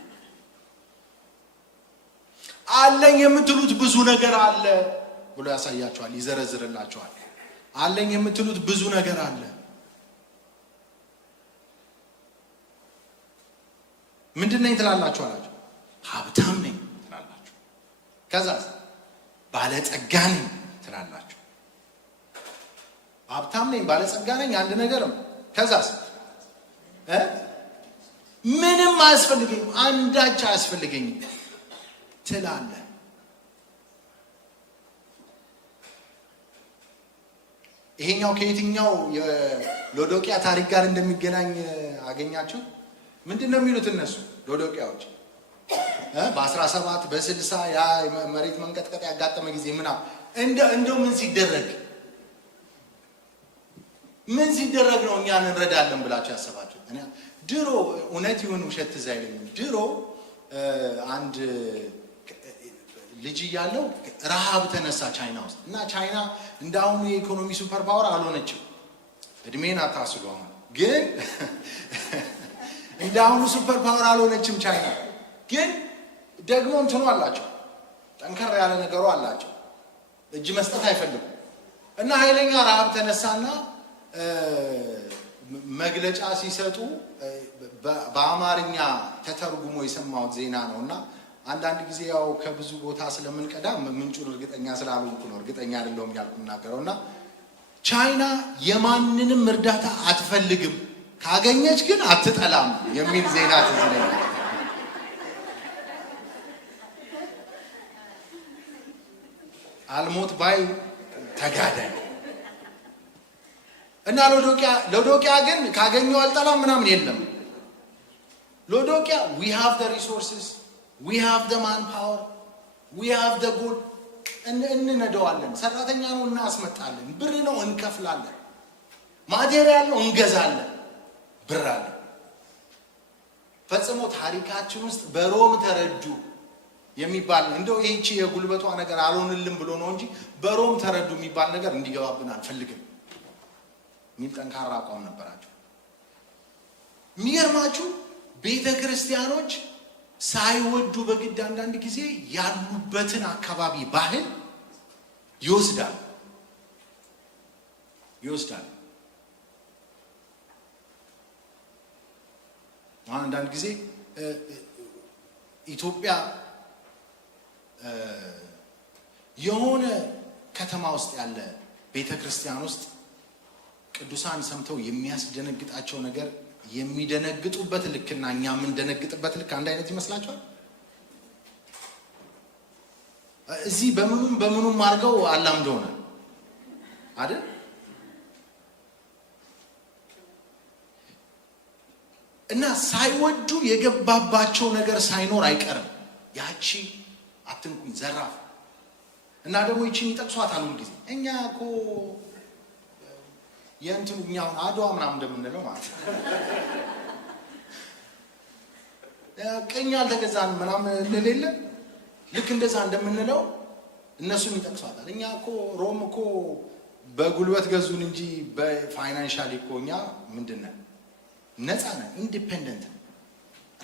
አለኝ የምትሉት ብዙ ነገር አለ ብሎ ያሳያቸዋል፣ ይዘረዝርላቸዋል። አለኝ የምትሉት ብዙ ነገር አለ። ምንድን ነኝ ትላላችሁ አላቸው። ሀብታም ነኝ ትላላችሁ። ከዛስ ባለጸጋ ነኝ ትላላችሁ። ሀብታም ነኝ ባለጸጋ ነኝ አንድ ነገርም። ከዛስ ምንም አያስፈልገኝም አንዳች አያስፈልገኝም ትላለህ። ይሄኛው ከየትኛው የሎዶቅያ ታሪክ ጋር እንደሚገናኝ አገኛችሁ? ምንድን ነው የሚሉት እነሱ ሎዶቅያዎች? በ17 በ60 ያ መሬት መንቀጥቀጥ ያጋጠመ ጊዜ እንደው ምን ሲደረግ ነው እኛን እንረዳለን ብላችሁ ያሰባችሁ? ድሮ እውነት ይሁን ውሸት ትዝ አይለኝም። ድሮ አንድ ልጅ እያለው ረሃብ ተነሳ ቻይና ውስጥ እና ቻይና እንዳሁኑ የኢኮኖሚ ሱፐር ፓወር አልሆነችም። እድሜን አታስሉ። አሁን ግን እንዳሁኑ ሱፐር ፓወር አልሆነችም ቻይና። ግን ደግሞ እንትኑ አላቸው፣ ጠንከር ያለ ነገሩ አላቸው። እጅ መስጠት አይፈልጉም እና ኃይለኛ ረሃብ ተነሳና መግለጫ ሲሰጡ በአማርኛ ተተርጉሞ የሰማሁት ዜና ነውና አንዳንድ ጊዜ ያው ከብዙ ቦታ ስለምንቀዳ ምንጩን እርግጠኛ ስላልሆንኩ ነው እርግጠኛ አይደለሁም ያልኩ እናገረውና ቻይና የማንንም እርዳታ አትፈልግም፣ ካገኘች ግን አትጠላም የሚል ዜና ትዝ ይለኛል። አልሞት ባይ ተጋዳይ እና ሎዶቅያ ግን ካገኘው አልጠላም ምናምን የለም። ሎዶቅያ we have the resources, we have the manpower, we have the gold እንነደዋለን። ሰራተኛ ነው እናስመጣለን፣ ብር ነው እንከፍላለን፣ ማቴሪያል ነው እንገዛለን፣ ብር አለ። ፈጽሞ ታሪካችን ውስጥ በሮም ተረዱ የሚባል እንደው ይህቺ የጉልበቷ ነገር አልሆንልም ብሎ ነው እንጂ በሮም ተረዱ የሚባል ነገር እንዲገባብን አልፈልግም የሚል ጠንካራ አቋም ነበራቸው። የሚገርማችሁ ቤተ ክርስቲያኖች ሳይወዱ በግድ አንዳንድ ጊዜ ያሉበትን አካባቢ ባህል ይወስዳል። አንዳንድ ጊዜ ኢትዮጵያ የሆነ ከተማ ውስጥ ያለ ቤተ ክርስቲያን ውስጥ ቅዱሳን ሰምተው የሚያስደነግጣቸው ነገር የሚደነግጡበት ልክና እኛ የምንደነግጥበት ልክ አንድ አይነት ይመስላችኋል? እዚህ በምኑም አድርገው አላምደውና አይደል? እና ሳይወዱ የገባባቸው ነገር ሳይኖር አይቀርም። ያቺ አትንኩኝ ዘራፍ እና ደግሞ ይቺን ይጠቅሷታል ሁሉ ጊዜ። እኛ እኮ የእንትኑ እኛውን አድዋ ምናምን እንደምንለው ማለት ነው ቅኝ አልተገዛንም ምናምን እንሌለ ልክ እንደዛ እንደምንለው እነሱም ይጠቅሷታል። እኛ እኮ ሮም እኮ በጉልበት ገዙን እንጂ በፋይናንሻሊ እኮ እኛ ምንድነን? ነፃ ነን፣ ኢንዲፔንደንት ነን።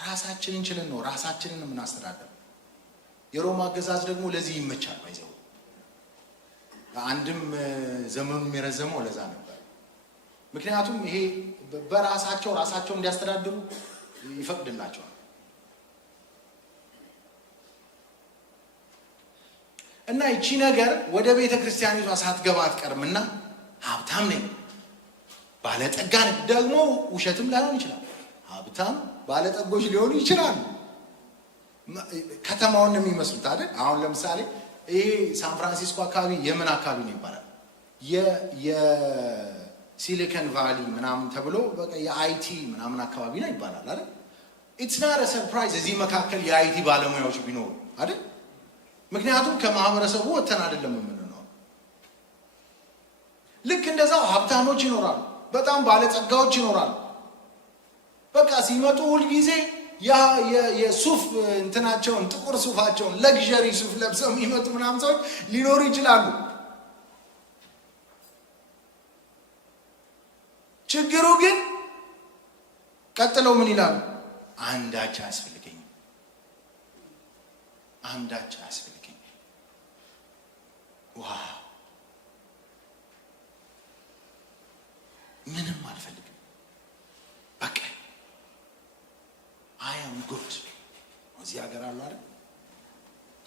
ራሳችንን ችለን ነው ራሳችንን የምናስተዳደር። የሮማ አገዛዝ ደግሞ ለዚህ ይመቻል። ባይዘው አንድም ዘመኑ የሚረዘመው ለዛ ነበር። ምክንያቱም ይሄ ራሳቸው እንዲያስተዳድሩ ይፈቅድላቸዋል። እና ይቺ ነገር ወደ ቤተ ክርስቲያኒቷ ሳትገባ አትቀርምና ሀብታም ነኝ ባለጠጋ ነኝ። ደግሞ ውሸትም ላይሆን ይችላል። ሀብታም ባለጠጎች ሊሆኑ ይችላሉ። ከተማውን የሚመስሉት አይደል? አሁን ለምሳሌ ይሄ ሳን ፍራንሲስኮ አካባቢ የምን አካባቢ ነው ይባላል? የሲሊከን ቫሊ ምናምን ተብሎ በቃ የአይቲ ምናምን አካባቢ ነው ይባላል አይደል? ኢትስ ናት አ ሰርፕራይዝ እዚህ መካከል የአይቲ ባለሙያዎች ቢኖሩ አይደል? ምክንያቱም ከማህበረሰቡ ወተን አይደለም የምንኖረው። ልክ እንደዛው ሀብታሞች ይኖራሉ፣ በጣም ባለጸጋዎች ይኖራሉ። በቃ ሲመጡ ሁልጊዜ የሱፍ እንትናቸውን ጥቁር ሱፋቸውን ለግዠሪ ሱፍ ለብሰው የሚመጡ ምናምን ሰዎች ሊኖሩ ይችላሉ። ችግሩ ግን ቀጥለው ምን ይላሉ? አንዳች አያስፈልገኝም፣ አንዳች አያስፈልገኝም። ዋው ምንም አልፈልግም፣ በቃ አይ አም ጉድ። እዚህ ሀገር አሉ አይደል?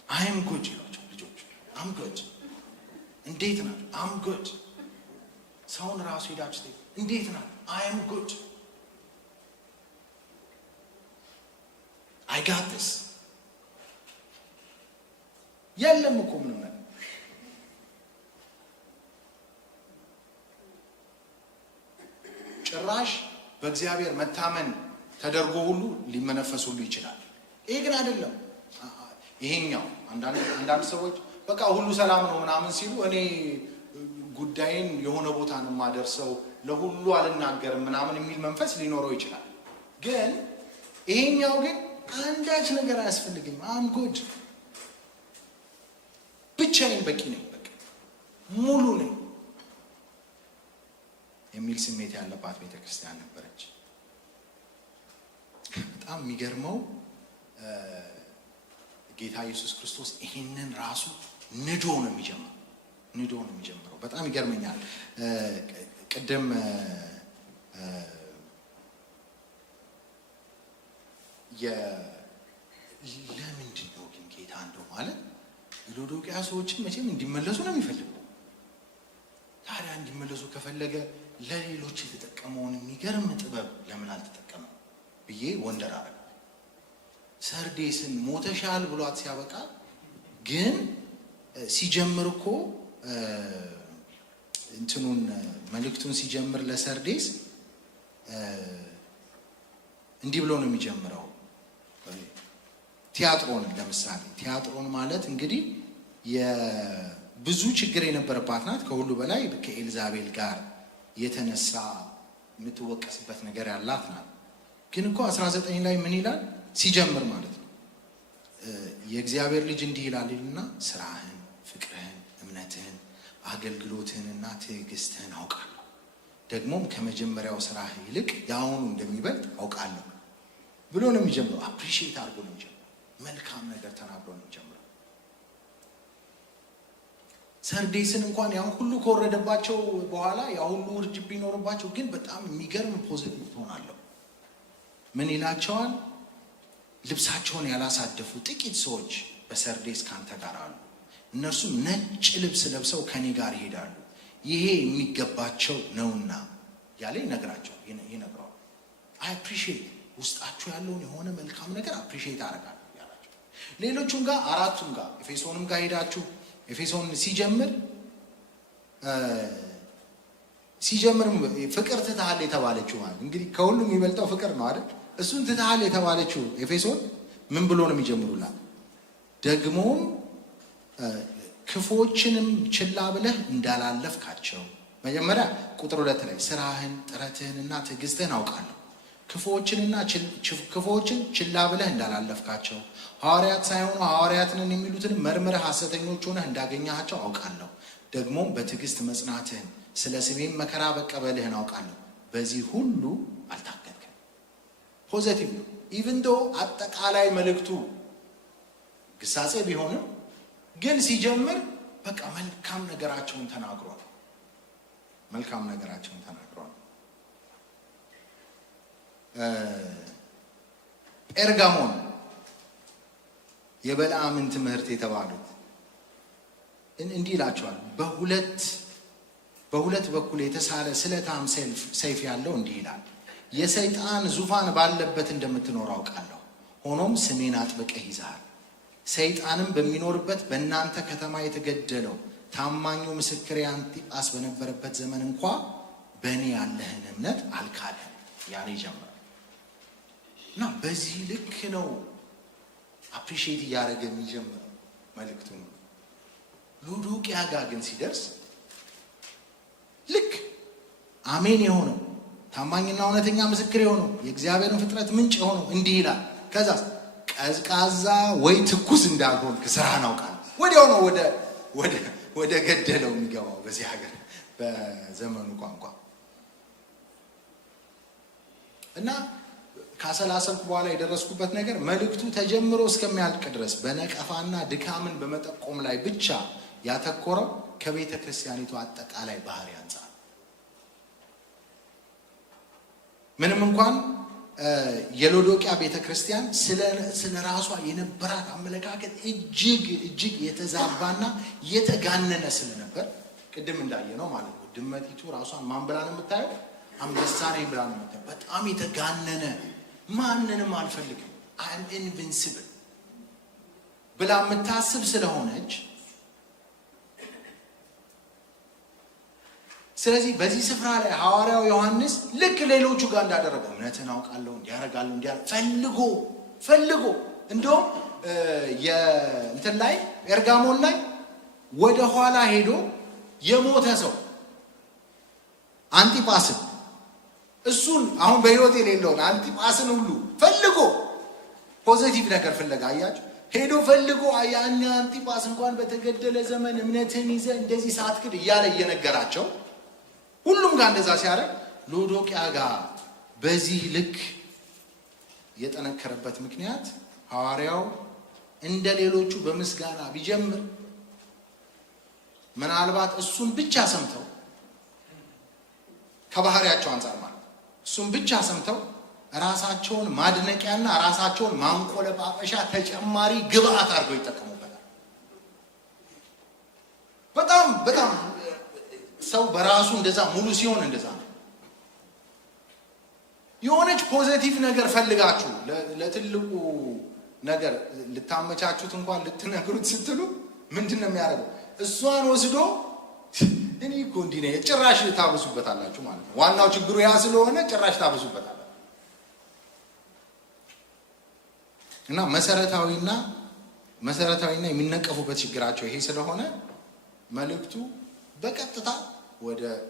አይ አም ጉድ ይሏቸው ልጆች። አም ጉድ እንዴት ናት? አም ጉድ። ሰውን ራሱ ሄዳችሁ እንዴት ናት? አይ አም ጉድ አይ ጋት ዲስ። የለም እኮ ምንም ነገር። ጭራሽ በእግዚአብሔር መታመን ተደርጎ ሁሉ ሊመነፈስ ሁሉ ይችላል። ይሄ ግን አይደለም። ይሄኛው አንዳንድ ሰዎች በቃ ሁሉ ሰላም ነው ምናምን ሲሉ እኔ ጉዳይን የሆነ ቦታ ነው የማደርሰው ለሁሉ አልናገርም ምናምን የሚል መንፈስ ሊኖረው ይችላል። ግን ይሄኛው ግን አንዳች ነገር አያስፈልግም፣ አም ጉድ፣ ብቻዬን በቂ ነኝ፣ በቃ ሙሉ ነኝ የሚል ስሜት ያለባት ቤተክርስቲያን ነበረች። በጣም የሚገርመው ጌታ ኢየሱስ ክርስቶስ ይሄንን ራሱ ንዶ ነው የሚጀምረው። በጣም ይገርመኛል። ቅድም ለምንድን ነው ግን ጌታ እንደው ማለት የሎዶቅያ ሰዎችን መቼም እንዲመለሱ ነው የሚፈልገው። ታዲያ እንዲመለሱ ከፈለገ ለሌሎች የተጠቀመውን የሚገርም ጥበብ ለምን አልተጠቀመም ብዬ ወንደር አረግ። ሰርዴስን ሞተሻል ብሏት ሲያበቃ ግን ሲጀምር እኮ እንትኑን መልእክቱን ሲጀምር ለሰርዴስ እንዲህ ብሎ ነው የሚጀምረው። ቲያጥሮንን ለምሳሌ ቲያጥሮን ማለት እንግዲህ የብዙ ችግር የነበረባት ናት። ከሁሉ በላይ ከኤልዛቤል ጋር የተነሳ የምትወቀስበት ነገር ያላት ናት። ግን እኮ 19 ላይ ምን ይላል ሲጀምር ማለት ነው? የእግዚአብሔር ልጅ እንዲህ ይላልና ስራህን፣ ፍቅርህን፣ እምነትህን፣ አገልግሎትህንና ትዕግስትህን አውቃለሁ፣ ደግሞም ከመጀመሪያው ስራህ ይልቅ የአሁኑ እንደሚበልጥ አውቃለሁ ብሎ ነው የሚጀምረው። አፕሪሺየት አድርጎ ነው የሚጀምረው። መልካም ነገር ተናግሮ ነው የሚጀምረው። ሰርዴስን እንኳን ያን ሁሉ ከወረደባቸው በኋላ ያ ሁሉ ውርጅ ቢኖርባቸው ግን በጣም የሚገርም ፖዚቲቭ ትሆናለሁ። ምን ይላቸዋል? ልብሳቸውን ያላሳደፉ ጥቂት ሰዎች በሰርዴስ ካንተ ጋር አሉ። እነርሱም ነጭ ልብስ ለብሰው ከኔ ጋር ይሄዳሉ፣ ይሄ የሚገባቸው ነውና ያለ ይነግራቸዋል። ይነግረዋል። አይ አፕሪሺየት ውስጣችሁ ያለውን የሆነ መልካም ነገር አፕሪሺየት አደርጋለሁ ያላቸው። ሌሎቹም ጋር አራቱም ጋር ኤፌሶንም ጋር ሄዳችሁ ኤፌሶን ሲጀምር ፍቅር ትተሃል የተባለችው ማለት እንግዲህ ከሁሉም የሚበልጠው ፍቅር ነው አይደል? እሱን ትተሃል የተባለችው ኤፌሶን ምን ብሎ ነው የሚጀምሩላት? ደግሞም ክፎችንም ችላ ብለህ እንዳላለፍካቸው። መጀመሪያ ቁጥር 2 ላይ ስራህን ጥረትህንና ትዕግስትህን አውቃለሁ፣ ክፎችን ችላ ብለህ እንዳላለፍካቸው፣ ሐዋርያት ሳይሆኑ ሐዋርያትን የሚሉትን መርምረህ ሐሰተኞች ሆነህ እንዳገኛቸው አውቃለሁ። ደግሞም በትዕግስት መጽናትህን ስለ ስሜም መከራ መቀበልህን አውቃለሁ። በዚህ ሁሉ አልታገድክም። ፖዚቲቭ ነው። ኢቭን ዶ አጠቃላይ መልእክቱ ግሳጼ ቢሆንም ግን ሲጀምር በቃ መልካም ነገራቸውን ተናግሯል። መልካም ነገራቸውን ተናግሯል። ጴርጋሞን የበለዓምን ትምህርት የተባሉት እንዲህ ይላቸዋል። በሁለት በኩል የተሳለ ስለታም ሰይፍ ያለው እንዲህ ይላል፣ የሰይጣን ዙፋን ባለበት እንደምትኖር አውቃለሁ። ሆኖም ስሜን አጥብቀህ ይዘሃል። ሰይጣንም በሚኖርበት በእናንተ ከተማ የተገደለው ታማኙ ምስክሬ አንቲጳስ በነበረበት ዘመን እንኳን በእኔ ያለህን እምነት አልካደም ያለ ይጀምራል። እና በዚህ ልክ ነው አፕሪሺየት እያደረገ የሚጀምረው መልእክቱን። ሎዶቅያ ጋር ግን ሲደርስ ልክ አሜን የሆነው ታማኝና እውነተኛ ምስክር የሆነው የእግዚአብሔርን ፍጥረት ምንጭ የሆነው እንዲህ ይላል። ከዛ ቀዝቃዛ ወይ ትኩስ እንዳልሆንክ ስራህን አውቃለሁ። ወዲያው ነው ወደ ገደለው የሚገባው በዚህ ሀገር በዘመኑ ቋንቋ። እና ካሰላሰልኩ በኋላ የደረስኩበት ነገር መልእክቱ ተጀምሮ እስከሚያልቅ ድረስ በነቀፋና ድካምን በመጠቆም ላይ ብቻ ያተኮረው ከቤተ ክርስቲያኒቱ አጠቃላይ ባህሪ አንጻር ምንም እንኳን የሎዶቅያ ቤተ ክርስቲያን ስለ ራሷ የነበራት አመለካከት እጅግ የተዛባና የተጋነነ ስለነበር ቅድም እንዳየነው ማለት ነው። ድመቲቱ ራሷን ማን ብላ ነው የምታየው? አንበሳ ነኝ ብላ ነው የምታየው። በጣም የተጋነነ ማንንም አልፈልግም አም ኢንቪንሲብል ብላ የምታስብ ስለሆነች ስለዚህ በዚህ ስፍራ ላይ ሐዋርያው ዮሐንስ ልክ ሌሎቹ ጋር እንዳደረገው እምነትን አውቃለሁ እንዲያረጋለሁ ፈልጎ እንደውም የእንትን ላይ ኤርጋሞን ላይ ወደ ኋላ ሄዶ የሞተ ሰው አንቲጳስን እሱን አሁን በህይወት የሌለውን አንቲጳስን ሁሉ ፈልጎ ፖዚቲቭ ነገር ፍለጋ አያችሁ ሄዶ ፈልጎ ያን አንቲጳስ እንኳን በተገደለ ዘመን እምነትን ይዘ እንደዚህ ሳትክድ እያለ እየነገራቸው ሁሉም ጋር እንደዛ ሲያደርግ ሎዶቅያ ጋር በዚህ ልክ የጠነከረበት ምክንያት ሐዋርያው እንደ ሌሎቹ በምስጋና ቢጀምር ምናልባት እሱን ብቻ ሰምተው ከባህሪያቸው አንፃር ማለት እሱን ብቻ ሰምተው ራሳቸውን ማድነቂያና ራሳቸውን ማንቆለጳጰሻ ተጨማሪ ግብአት አድርገው ይጠቀሙበታል። በጣም ሰው በራሱ እንደዛ ሙሉ ሲሆን እንደዛ ነው። የሆነች ፖዚቲቭ ነገር ፈልጋችሁ ለትልቁ ነገር ልታመቻቹት እንኳን ልትነግሩት ስትሉ ምንድነው የሚያደርገው? እሷን ወስዶ እኔ እኮ እንዲህ ነኝ ጭራሽ ታብሱበታላችሁ ማለት ነው። ዋናው ችግሩ ያ ስለሆነ ጭራሽ ታብሱበታላችሁ። እና መሰረታዊና የሚነቀፉበት ችግራቸው ይሄ ስለሆነ መልእክቱ በቀጥታ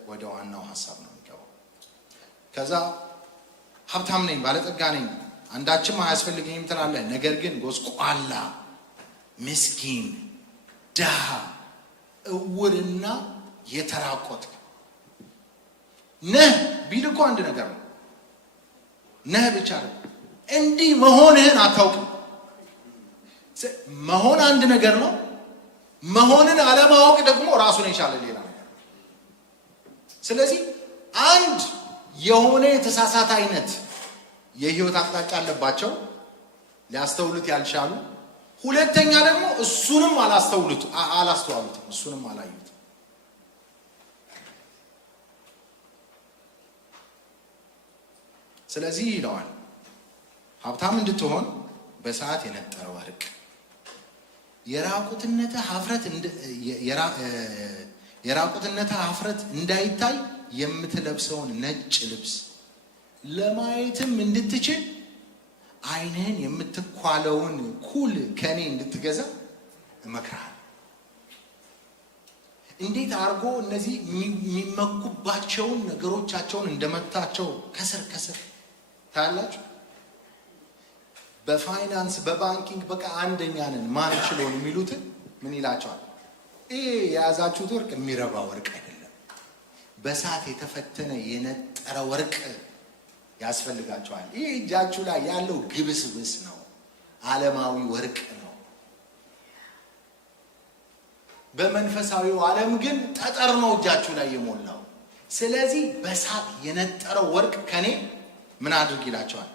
ወደ ዋናው ሐሳብ ነው የሚገባው። ከዛ ሀብታም ነኝ ባለጠጋ ነኝ አንዳችም አያስፈልገኝም ትላለህ፣ ነገር ግን ጎስቋላ ምስኪን ድሃ እውርና የተራቆትክ ነህ ቢል እኮ አንድ ነገር ነው። ነህ ብቻ ነው። እንዲህ መሆንህን አታውቅም። መሆን አንድ ነገር ነው። መሆንን አለማወቅ ደግሞ ራሱን የቻለ ሌላ ነገር። ስለዚህ አንድ የሆነ የተሳሳተ አይነት የህይወት አቅጣጫ አለባቸው ሊያስተውሉት ያልቻሉ። ሁለተኛ ደግሞ እሱንም አላስተዋሉትም፣ እሱንም አላዩትም። ስለዚህ ይለዋል ሀብታም እንድትሆን በሰዓት የነጠረ ወርቅ የራቁትነትህ ኀፍረት እንዳይታይ የምትለብሰውን ነጭ ልብስ ለማየትም እንድትችል ዓይንህን የምትኳለውን ኩል ከኔ እንድትገዛ እመክርሃለሁ። እንዴት አድርጎ እነዚህ የሚመኩባቸውን ነገሮቻቸውን እንደመታቸው ከስር ታያላችሁ። በፋይናንስ በባንኪንግ በቃ አንደኛ ነን ማን ይችላል የሚሉትን ምን ይላቸዋል? ይሄ የያዛችሁት ወርቅ የሚረባ ወርቅ አይደለም፣ በሳት የተፈተነ የነጠረ ወርቅ ያስፈልጋቸዋል። ይሄ እጃችሁ ላይ ያለው ግብስብስ ነው፣ ዓለማዊ ወርቅ ነው። በመንፈሳዊው ዓለም ግን ጠጠር ነው እጃችሁ ላይ የሞላው። ስለዚህ በሳት የነጠረው ወርቅ ከኔ ምን አድርግ ይላቸዋል?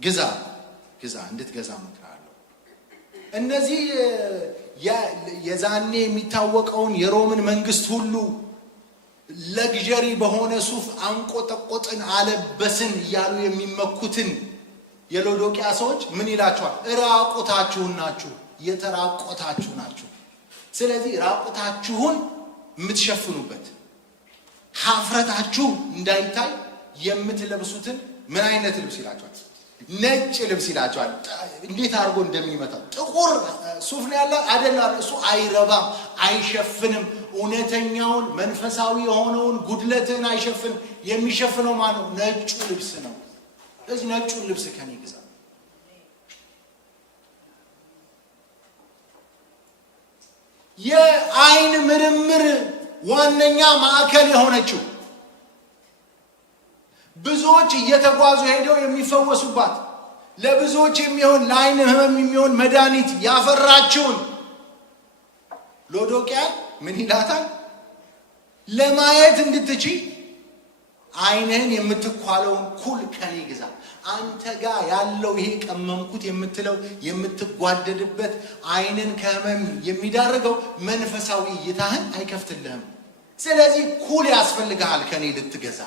ግዛ እንድትገዛ እመክርሃለሁ። እነዚህ የዛኔ የሚታወቀውን የሮምን መንግስት ሁሉ ለግዠሪ በሆነ ሱፍ አንቆጠቆጥን አለበስን እያሉ የሚመኩትን የሎዶቅያ ሰዎች ምን ይላቸዋል? እራቁታችሁን ናችሁ፣ የተራቆታችሁ ናችሁ። ስለዚህ ራቆታችሁን የምትሸፍኑበት ሀፍረታችሁ እንዳይታይ የምትለብሱትን ምን አይነት ልብስ ይላችኋል? ነጭ ልብስ ይላችኋል። እንዴት አድርጎ እንደሚመታው ጥቁር ሱፍ ነው ያለ አይደለም። እሱ አይረባም፣ አይሸፍንም። እውነተኛውን መንፈሳዊ የሆነውን ጉድለትን አይሸፍንም። የሚሸፍነው ማን ነው? ነጩ ልብስ ነው። ስለዚህ ነጩን ልብስ ከኔ ግዛ። የአይን ምርምር ዋነኛ ማዕከል የሆነችው ብዙዎች እየተጓዙ ሄደው የሚፈወሱባት ለብዙዎች የሚሆን ለአይን ህመም የሚሆን መድኃኒት ያፈራችውን ሎዶቅያን ምን ይላታል? ለማየት እንድትችይ አይንህን የምትኳለውን ኩል ከኔ ግዛ። አንተ ጋር ያለው ይሄ ቀመምኩት የምትለው የምትጓደድበት አይንን ከህመም የሚዳርገው መንፈሳዊ እይታህን አይከፍትልህም። ስለዚህ ኩል ያስፈልግሃል ከኔ ልትገዛ።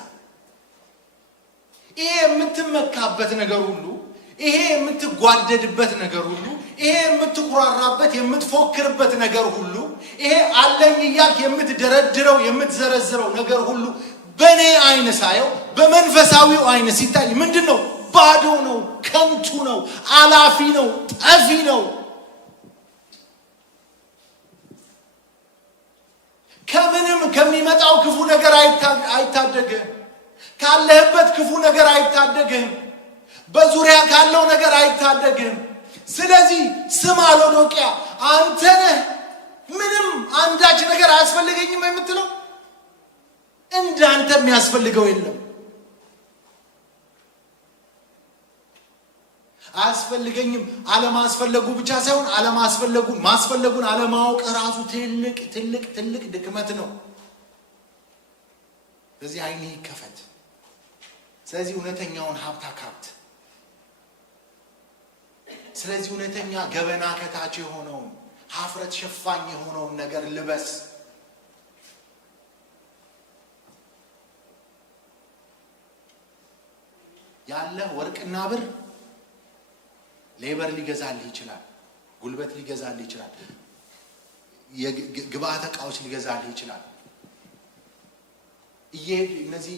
ይሄ የምትመካበት ነገር ሁሉ፣ ይሄ የምትጓደድበት ነገር ሁሉ፣ ይሄ የምትኩራራበት የምትፎክርበት ነገር ሁሉ፣ ይሄ አለኝ እያልክ የምትደረድረው የምትዘረዝረው ነገር ሁሉ በእኔ አይን ሳየው በመንፈሳዊው አይን ሲታይ ምንድን ነው? ባዶ ነው፣ ከንቱ ነው፣ አላፊ ነው፣ ጠፊ ነው። ከምንም ከሚመጣው ክፉ ነገር አይታደግህም። ካለህበት ክፉ ነገር አይታደግህም። በዙሪያ ካለው ነገር አይታደግህም። ስለዚህ ስማ ሎዶቅያ፣ አንተ ነህ ምንም አንዳች ነገር አያስፈልገኝም የምትለው። እንዳንተ የሚያስፈልገው የለም። አያስፈልገኝም አለማስፈለጉ ብቻ ሳይሆን ማስፈለጉን አለማወቅ ራሱ ትልቅ ድክመት ነው። ስለዚህ አይንህ ይከፈት። ስለዚህ እውነተኛውን ሀብት አካብት። ስለዚህ እውነተኛ ገበና ከታች የሆነውን ሀፍረት ሸፋኝ የሆነውን ነገር ልበስ። ያለ ወርቅና ብር ሌበር ሊገዛልህ ይችላል። ጉልበት ሊገዛልህ ይችላል። የግብአተ ዕቃዎች ሊገዛልህ ይችላል። እነዚህ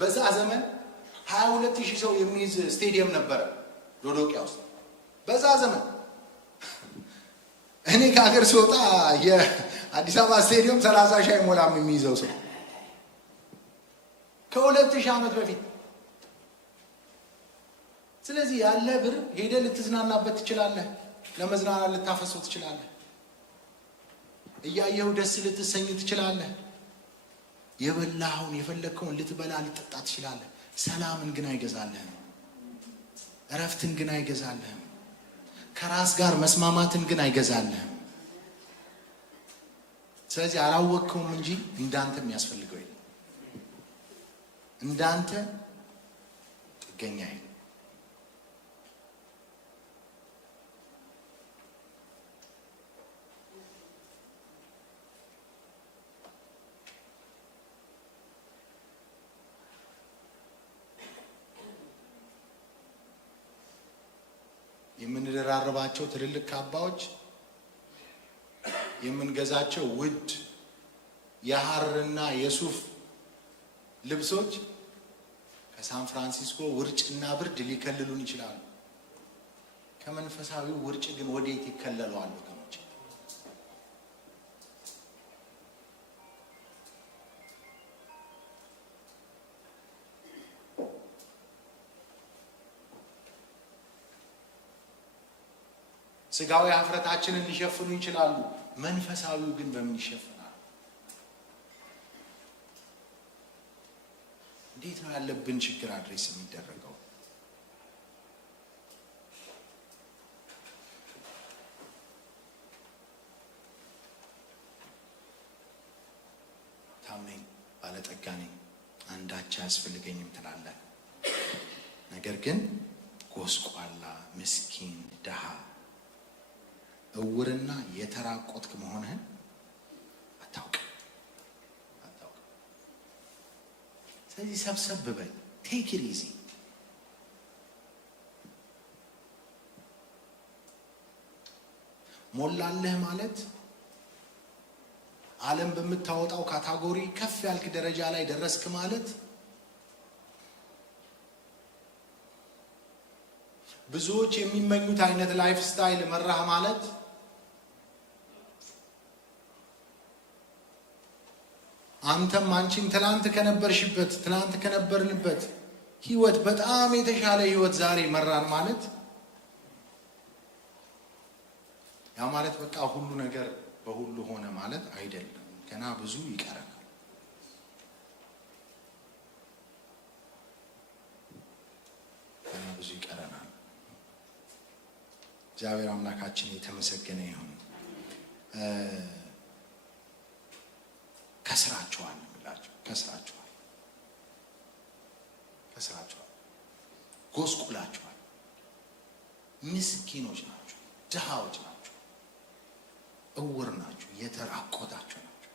በዛ ዘመን 22,000 ሰው የሚይዝ ስቴዲየም ነበረ ሎዶቅያ ውስጥ። በዛ ዘመን እኔ ከሀገር ሲወጣ የአዲስ አበባ ስቴዲየም 30,000 አይሞላም የሚይዘው ሰው ከ2000 ዓመት በፊት። ስለዚህ ያለ ብር ሄደህ ልትዝናናበት ትችላለህ። ለመዝናናት ልታፈሰው ትችላለህ። እያየው ደስ ልትሰኝ ትችላለህ። የበላኸውን የፈለግከውን ልትበላ ልትጠጣ ትችላለህ። ሰላምን ግን አይገዛልህም። እረፍትን ግን አይገዛልህም። ከራስ ጋር መስማማትን ግን አይገዛልህም። ስለዚህ አላወቅከውም እንጂ እንዳንተ የሚያስፈልገው የለም። እንዳንተ ጥገኛ የለም። የምንደራረባቸው ትልልቅ ካባዎች፣ የምንገዛቸው ውድ የሐርና የሱፍ ልብሶች ከሳን ፍራንሲስኮ ውርጭና ብርድ ሊከልሉን ይችላሉ። ከመንፈሳዊው ውርጭ ግን ወዴት ይከለለዋል? ወገኖች፣ ስጋዊ ሀፍረታችንን ሊሸፍኑ ይችላሉ። መንፈሳዊው ግን በምን ይሸፍናል? እንዴት ነው ያለብን ችግር አድሬስ የሚደረገው? ታምነኝ፣ ባለጠጋ ነኝ፣ አንዳች አያስፈልገኝም ትላለህ። ነገር ግን ጎስቋላ፣ ምስኪን፣ ድሃ፣ እውርና የተራቆትክ መሆንህን አታውቅም። ስለዚህ ሰብሰብ በል፣ ቴክ ኢት ኢዚ። ሞላለህ ማለት ዓለም በምታወጣው ካታጎሪ ከፍ ያልክ ደረጃ ላይ ደረስክ ማለት ብዙዎች የሚመኙት አይነት ላይፍ ስታይል መራህ ማለት አንተም አንቺም ትላንት ከነበርንበት ህይወት በጣም የተሻለ ህይወት ዛሬ መራን ማለት ያ ማለት በቃ ሁሉ ነገር በሁሉ ሆነ ማለት አይደለም። ገና ብዙ ይቀረናል። እግዚአብሔር አምላካችን የተመሰገነ ይሁን። ከስራቸዋል ብላችሁ ከስራቸዋል ጎስቁላቸዋል። ምስኪኖች ናቸው፣ ድሃዎች ናቸው፣ እውር ናቸው፣ የተራቆታቸው ናቸው።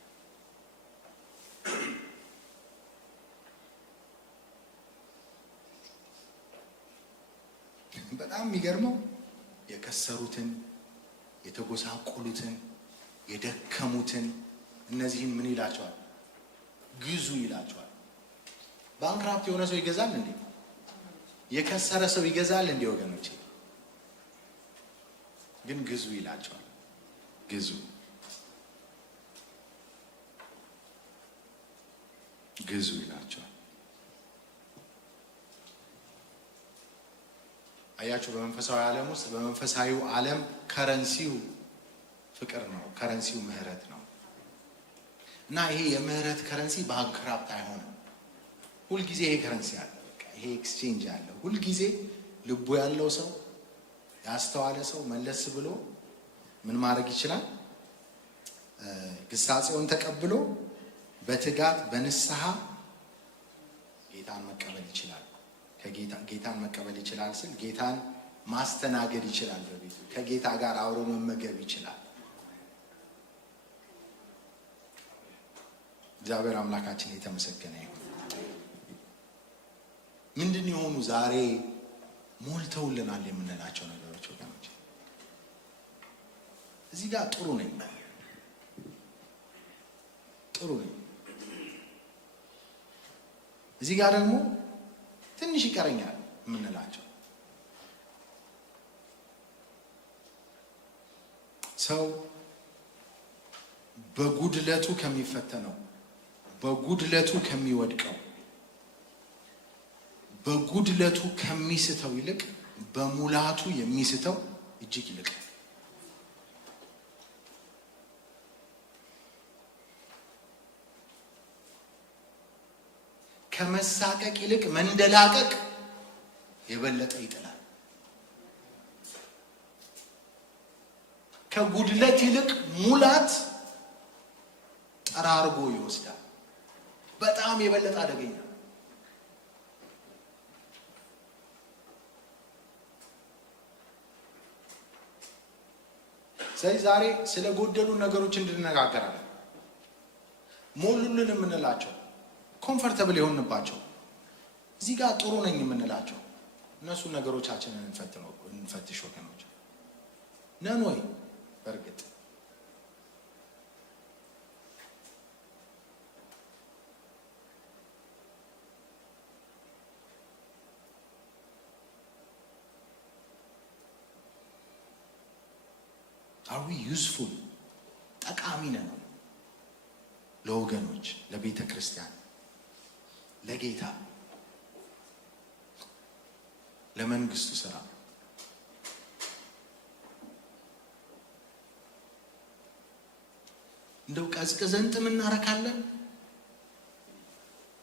በጣም የሚገርመው የከሰሩትን፣ የተጎሳቆሉትን፣ የደከሙትን እነዚህን ምን ይላቸዋል? ግዙ ይላቸዋል። ባንክራፕት የሆነ ሰው ይገዛል እንዴ? የከሰረ ሰው ይገዛል እንዴ? ወገኖቼ ግን ግዙ ይላቸዋል። ግዙ ይላቸዋል። አያችሁ፣ በመንፈሳዊ ዓለም ውስጥ በመንፈሳዊው ዓለም ከረንሲው ፍቅር ነው፣ ከረንሲው ምህረት ነው። እና ይሄ የምህረት ከረንሲ ባንክራፕት አይሆንም። ሁልጊዜ ይሄ ከረንሲ አለ፣ በቃ ይሄ ኤክስቼንጅ አለ። ሁልጊዜ ልቡ ያለው ሰው፣ ያስተዋለ ሰው መለስ ብሎ ምን ማድረግ ይችላል? ግሳጼውን ተቀብሎ በትጋት በንስሐ ጌታን መቀበል ይችላል። ጌታን መቀበል ይችላል ስል ጌታን ማስተናገድ ይችላል። በቤቱ ከጌታ ጋር አብሮ መመገብ ይችላል። እግዚአብሔር አምላካችን የተመሰገነ ይሁን። ምንድን የሆኑ ዛሬ ሞልተውልናል የምንላቸው ነገሮች ወገኖች? እዚህ ጋር ጥሩ ነኝ፣ እዚህ ጋር ደግሞ ትንሽ ይቀረኛል የምንላቸው ሰው በጉድለቱ ከሚፈተነው፣ በጉድለቱ ከሚወድቀው፣ በጉድለቱ ከሚስተው ይልቅ በሙላቱ የሚስተው እጅግ ይልቅ። ከመሳቀቅ ይልቅ መንደላቀቅ የበለጠ ይጥላል። ከጉድለት ይልቅ ሙላት ጠራርጎ ይወስዳል። በጣም የበለጠ አደገኛ። ስለዚህ ዛሬ ስለ ጎደሉ ነገሮች እንድንነጋገራለን። ሞሉልን የምንላቸው ኮምፈርተብል የሆንባቸው እዚህ ጋር ጥሩ ነኝ የምንላቸው እነሱ ነገሮቻችንን እንፈትሽ ወገኖች። ነን ወይ? በእርግጥ are we useful? ጠቃሚ ነን ለወገኖች፣ ለቤተ ክርስቲያን፣ ለጌታ፣ ለመንግስቱ ስራ። እንደው ቀዝቅዘን ጥም እናረካለን፣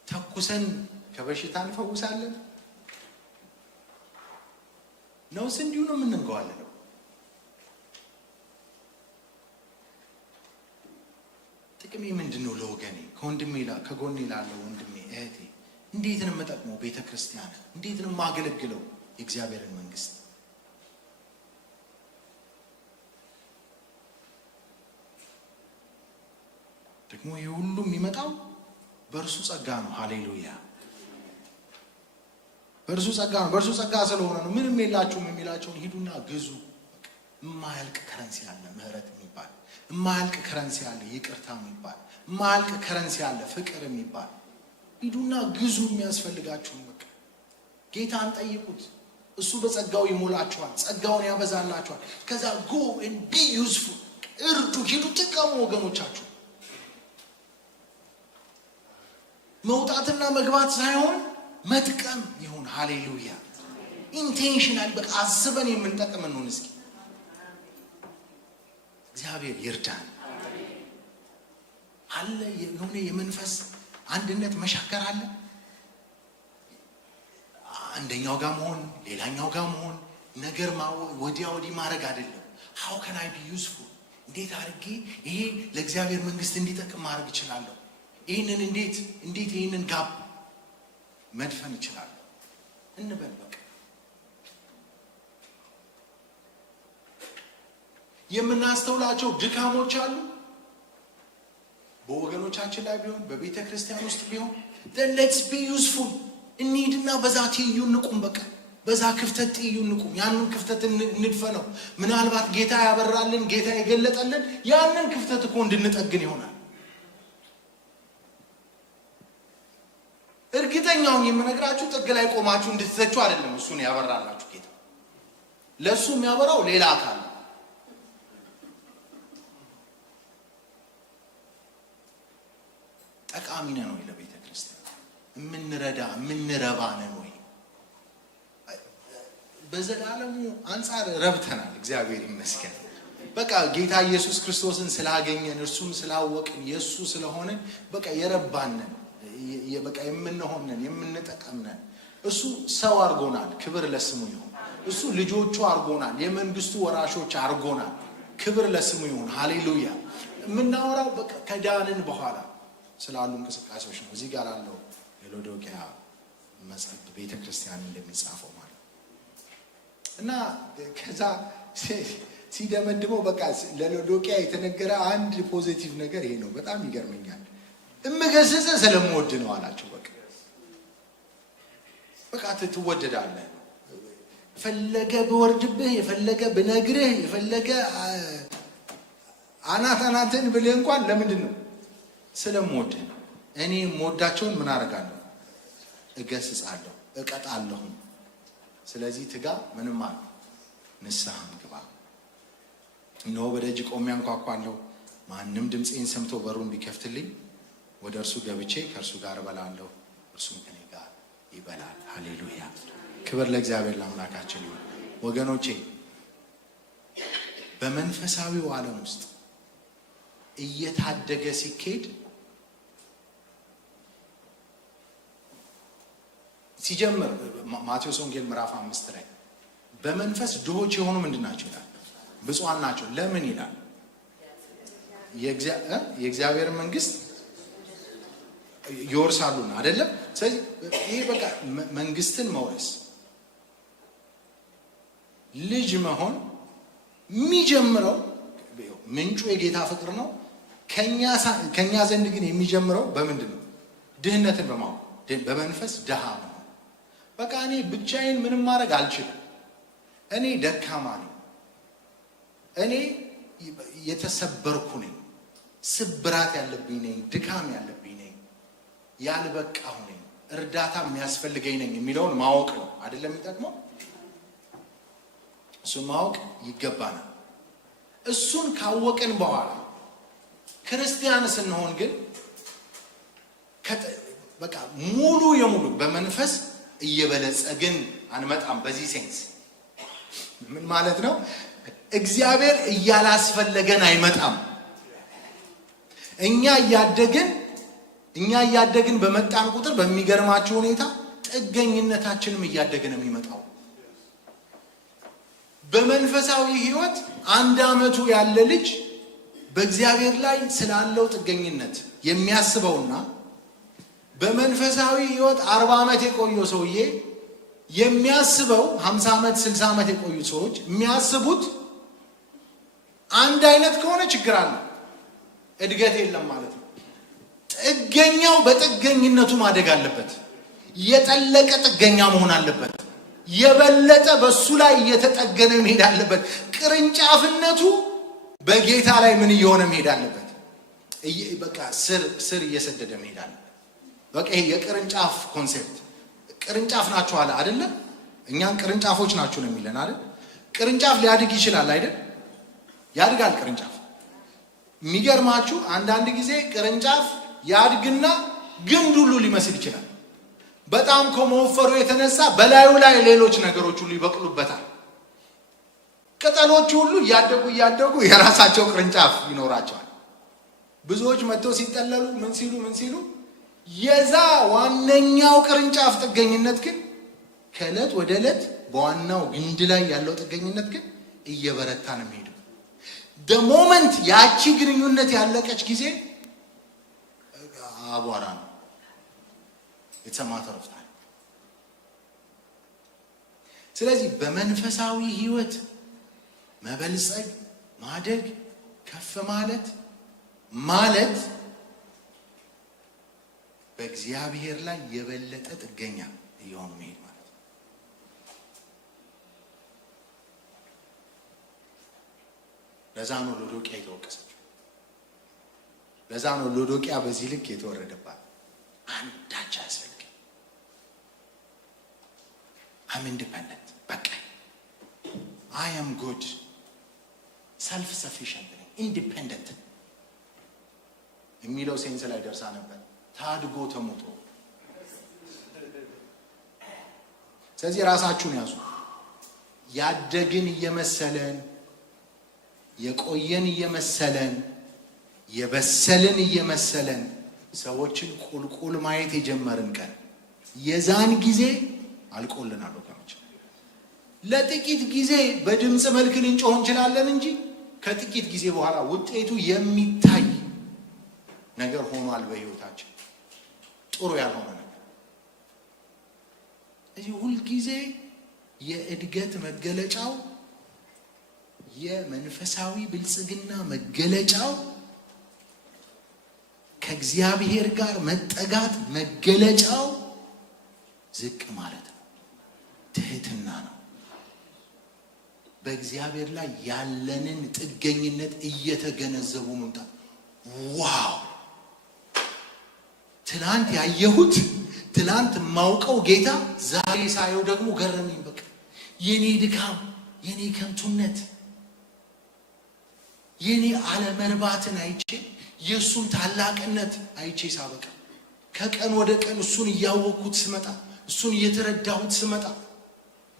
ተኩሰን ከበሽታ እንፈውሳለን ነውስ እንዲሁ ነው የምንንገዋለን? ጥቅሜ ምንድነው? ለወገኔ፣ ከጎኔ ላለው ወንድሜ እህቴ እንዴት ነው የምጠቅመው? ቤተ ክርስቲያን እንዴት ነው የማገለግለው? የእግዚአብሔርን መንግስት ደግሞ የሁሉ የሚመጣው በእርሱ ጸጋ ነው። ሃሌሉያ! በእርሱ ጸጋ ነው። በእርሱ ጸጋ ስለሆነ ነው። ምንም የላችሁም የሚላቸውን ሂዱና ግዙ። የማያልቅ ከረንሲ አለ ምህረት የሚባል፣ የማያልቅ ከረንሲ አለ ይቅርታ የሚባል፣ የማያልቅ ከረንሲ አለ ፍቅር የሚባል። ሂዱና ግዙ የሚያስፈልጋችሁን። በቃ ጌታን ጠይቁት፣ እሱ በጸጋው ይሞላችኋል፣ ጸጋውን ያበዛላችኋል። ከዛ ጎ and be useful፣ እርዱ፣ ሂዱ፣ ጥቀሙ ወገኖቻችሁ። መውጣትና መግባት ሳይሆን መጥቀም ይሁን። ሃሌሉያ። ኢንቴንሽናል በቃ አስበን የምንጠቅም እንሁን። እስኪ እግዚአብሔር ይርዳን። አለ የሆነ የመንፈስ አንድነት መሻከር አለ። አንደኛው ጋር መሆን ሌላኛው ጋር መሆን ነገር ወዲያ ወዲህ ማድረግ አይደለም። how can I be useful? እንዴት አድርጌ ይሄ ለእግዚአብሔር መንግስት እንዲጠቅም ማድረግ እችላለሁ? ይሄንን እንዴት ይሄንን ጋብ መድፈን እችላለሁ እንበል። በቃ የምናስተውላቸው ድካሞች አሉ በወገኖቻችን ላይ ቢሆን በቤተ ክርስቲያን ውስጥ ቢሆን then let's be useful። እንሂድና በዛ ትይዩ እንቁም። በቃ በዛ ክፍተት ትይዩ እንቁም። ያንን ክፍተት እንድፈነው። ምናልባት ጌታ ያበራልን ጌታ የገለጠልን ያንን ክፍተት እኮ እንድንጠግን ይሆናል። እርግጠኛውን የምነግራችሁ ጥግ ላይ ቆማችሁ እንድትዘቹ አይደለም። እሱን ያበራላችሁ ጌታ። ለሱ የሚያበራው ሌላ አካል ነው። ጠቃሚ ነን ወይ ለቤተ ክርስቲያን? የምንረዳ የምንረባ ነን ወይ? በዘላለሙ አንጻር ረብተናል። እግዚአብሔር ይመስገን። በቃ ጌታ ኢየሱስ ክርስቶስን ስላገኘን እርሱን ስላወቅን የሱ ስለሆነን በቃ የረባነን በቃ የምንሆነን የምንጠቀምነን። እሱ ሰው አርጎናል። ክብር ለስሙ ይሁን። እሱ ልጆቹ አርጎናል። የመንግስቱ ወራሾች አርጎናል። ክብር ለስሙ ይሁን። ሃሌሉያ። የምናወራው በቃ ከዳንን በኋላ ስላሉ እንቅስቃሴዎች ነው። እዚህ ጋር አለው የሎዶቅያ መጽሐፍ ቤተ ክርስቲያን እንደሚጻፈው ማለት እና ከዛ ሲደመድመው በቃ ለሎዶቅያ የተነገረ አንድ ፖዚቲቭ ነገር ይሄ ነው። በጣም ይገርመኛል። እምገስጽ ስለምወድ ነው አላቸው። በቃ ትወደዳለህ። የፈለገ ብወርድብህ፣ የፈለገ ብነግርህ፣ የፈለገ አናትን ብልህ እንኳን ለምንድን ነው? ስለምወድህ ነው። እኔ የምወዳቸውን ምን አደርጋለሁ? እገስጻለሁ፣ እቀጣለሁ። ስለዚህ ትጋ፣ ምንም አለ ንስሐም ግባ። እነሆ በደጅ ቆሜ አንኳኳለሁ። ማንም ድምፄን ሰምቶ በሩን ቢከፍትልኝ ወደ እርሱ ገብቼ ከእርሱ ጋር እበላለሁ፣ እርሱም ከኔ ጋር ይበላል። ሃሌሉያ። ክብር ለእግዚአብሔር ለአምላካችን ይሁን። ወገኖቼ በመንፈሳዊው ዓለም ውስጥ እየታደገ ሲኬድ ሲጀምር ማቴዎስ ወንጌል ምዕራፍ 5 ላይ በመንፈስ ድሆች የሆኑ ምንድን ናቸው ይላል? ብፁዓን ናቸው። ለምን ይላል? የእግዚአብሔር መንግስት ይወርሳሉና አይደለም። ስለዚህ ይሄ በቃ መንግስትን መውረስ ልጅ መሆን የሚጀምረው ምንጩ የጌታ ፍቅር ነው። ከኛ ዘንድ ግን የሚጀምረው በምንድን ነው? ድህነትን በማወቅ በመንፈስ ድሃ ነው። በቃ እኔ ብቻዬን ምንም ማድረግ አልችልም። እኔ ደካማ ነኝ። እኔ የተሰበርኩ ነኝ። ስብራት ያለብኝ ነኝ። ድካም ያለብኝ ነኝ። ያልበቃሁ ነኝ። እርዳታ የሚያስፈልገኝ ነኝ የሚለውን ማወቅ ነው አይደለም የሚጠቅመው? እሱን ማወቅ ይገባናል። እሱን ካወቅን በኋላ ክርስቲያን ስንሆን ግን በቃ ሙሉ የሙሉ በመንፈስ እየበለጸግን አንመጣም። በዚህ ሴንስ ምን ማለት ነው? እግዚአብሔር እያላስፈለገን አይመጣም። እኛ እያደግን በመጣን ቁጥር በሚገርማችሁ ሁኔታ ጥገኝነታችንም እያደገ ነው የሚመጣው። በመንፈሳዊ ሕይወት 1 ዓመቱ ያለ ልጅ በእግዚአብሔር ላይ ስላለው ጥገኝነት የሚያስበውና በመንፈሳዊ ሕይወት 40 ዓመት የቆየው ሰውዬ የሚያስበው 50 ዓመት 60 ዓመት የቆዩ ሰዎች የሚያስቡት አንድ አይነት ከሆነ ችግር አለ፣ እድገት የለም ማለት ነው። ጥገኛው በጥገኝነቱ ማደግ አለበት። የጠለቀ ጥገኛ መሆን አለበት። የበለጠ በሱ ላይ እየተጠገነ መሄድ አለበት። ቅርንጫፍነቱ በጌታ ላይ ምን እየሆነ መሄድ አለበት? በቃ ስር እየሰደደ መሄድ አለበት። በቃ ይሄ የቅርንጫፍ ኮንሴፕት ቅርንጫፍ ናችሁ አለ አይደለ? እኛን ቅርንጫፎች ናችሁ ነው የሚለን አይደል? ቅርንጫፍ ሊያድግ ይችላል አይደል? ያድጋል ቅርንጫፍ። የሚገርማችሁ አንዳንድ ጊዜ ቅርንጫፍ ያድግና ግንድ ሁሉ ሊመስል ይችላል። በጣም ከመወፈሩ የተነሳ በላዩ ላይ ሌሎች ነገሮች ሁሉ ይበቅሉበታል። ቅጠሎቹ ሁሉ እያደጉ የራሳቸው ቅርንጫፍ ይኖራቸዋል። ብዙዎች መጥተው ሲጠለሉ ምን ሲሉ የዛ ዋነኛው ቅርንጫፍ ጥገኝነት ግን ከዕለት ወደ ዕለት በዋናው ግንድ ላይ ያለው ጥገኝነት ግን እየበረታ ነው የሚሄደው። ሞመንት ያቺ ግንኙነት ያለቀች ጊዜ አቧራ ነው። It's a matter of time. ስለዚህ በመንፈሳዊ ህይወት መበልጸግ፣ ማደግ፣ ከፍ ማለት በእግዚአብሔር ላይ የበለጠ ጥገኛ እየሆኑ መሄድ ማለት ነው። ለዛ ነው ሎዶቅያ የተወቀሰችው። ለዛ ነው ሎዶቅያ በዚህ ልክ የተወረደባት። አንዳች አያስፈልግም። I'm independent. በቃ I am good. self sufficient, independent የሚለው ሴንስ ላይ ደርሳ ነበር። ታድጎ ተሞቶ። ስለዚህ ራሳችሁን ያዙ። ያደግን እየመሰለን የቆየን እየመሰለን የበሰልን እየመሰለን ሰዎችን ቁልቁል ማየት የጀመርን ቀን የዛን ጊዜ አልቆልናል ወገኖች። ለጥቂት ጊዜ በድምጽ መልክ ልንጮህ እንችላለን እንጂ ከጥቂት ጊዜ በኋላ ውጤቱ የሚታይ ነገር ሆኗል በህይወታችን፣ ጥሩ ያልሆነ ነገር። እዚህ ሁል ጊዜ የእድገት መገለጫው የመንፈሳዊ ብልጽግና መገለጫው ከእግዚአብሔር ጋር መጠጋት መገለጫው ዝቅ ማለት ነው፣ ትህትና ነው። በእግዚአብሔር ላይ ያለንን ጥገኝነት እየተገነዘቡ መምጣት። ዋው! ትላንት ያየሁት ትላንት ማውቀው ጌታ ዛሬ ሳየው ደግሞ ገረመኝ። በቃ የኔ ድካም፣ የኔ ከንቱነት፣ የኔ አለመርባትን አይቼ የሱን ታላቅነት አይቼ ሳበቃ ከቀን ወደ ቀን እሱን እያወቅኩት ስመጣ እሱን እየተረዳሁት ስመጣ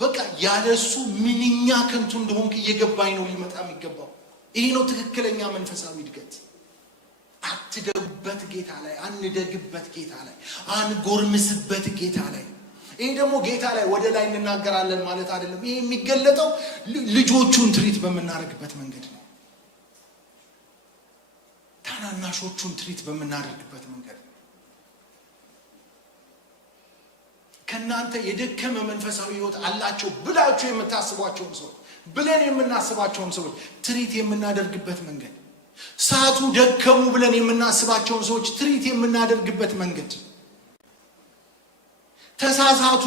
በቃ ያለሱ ምንኛ ከንቱ እንደሆንክ እየገባኝ ነው ሊመጣ የሚገባው። ይሄ ነው ትክክለኛ መንፈሳዊ እድገት። አትደጉበት ጌታ ላይ፣ አንደግበት ጌታ ላይ፣ አንጎርምስበት ጌታ ላይ። ይሄ ደግሞ ጌታ ላይ ወደ ላይ እንናገራለን ማለት አይደለም። ይሄ የሚገለጠው ልጆቹን ትሪት በምናደርግበት መንገድ ነው። ታናናሾቹን ትሪት በምናደርግበት መንገድ ነው። ከናንተ የደከመ መንፈሳዊ ህይወት አላቸው ብላችሁ የምታስቧቸውን ሰዎች ብለን የምናስባቸውን ሰዎች ትሪት የምናደርግበት መንገድ፣ ሳቱ ደከሙ ብለን የምናስባቸውን ሰዎች ትሪት የምናደርግበት መንገድ፣ ተሳሳቱ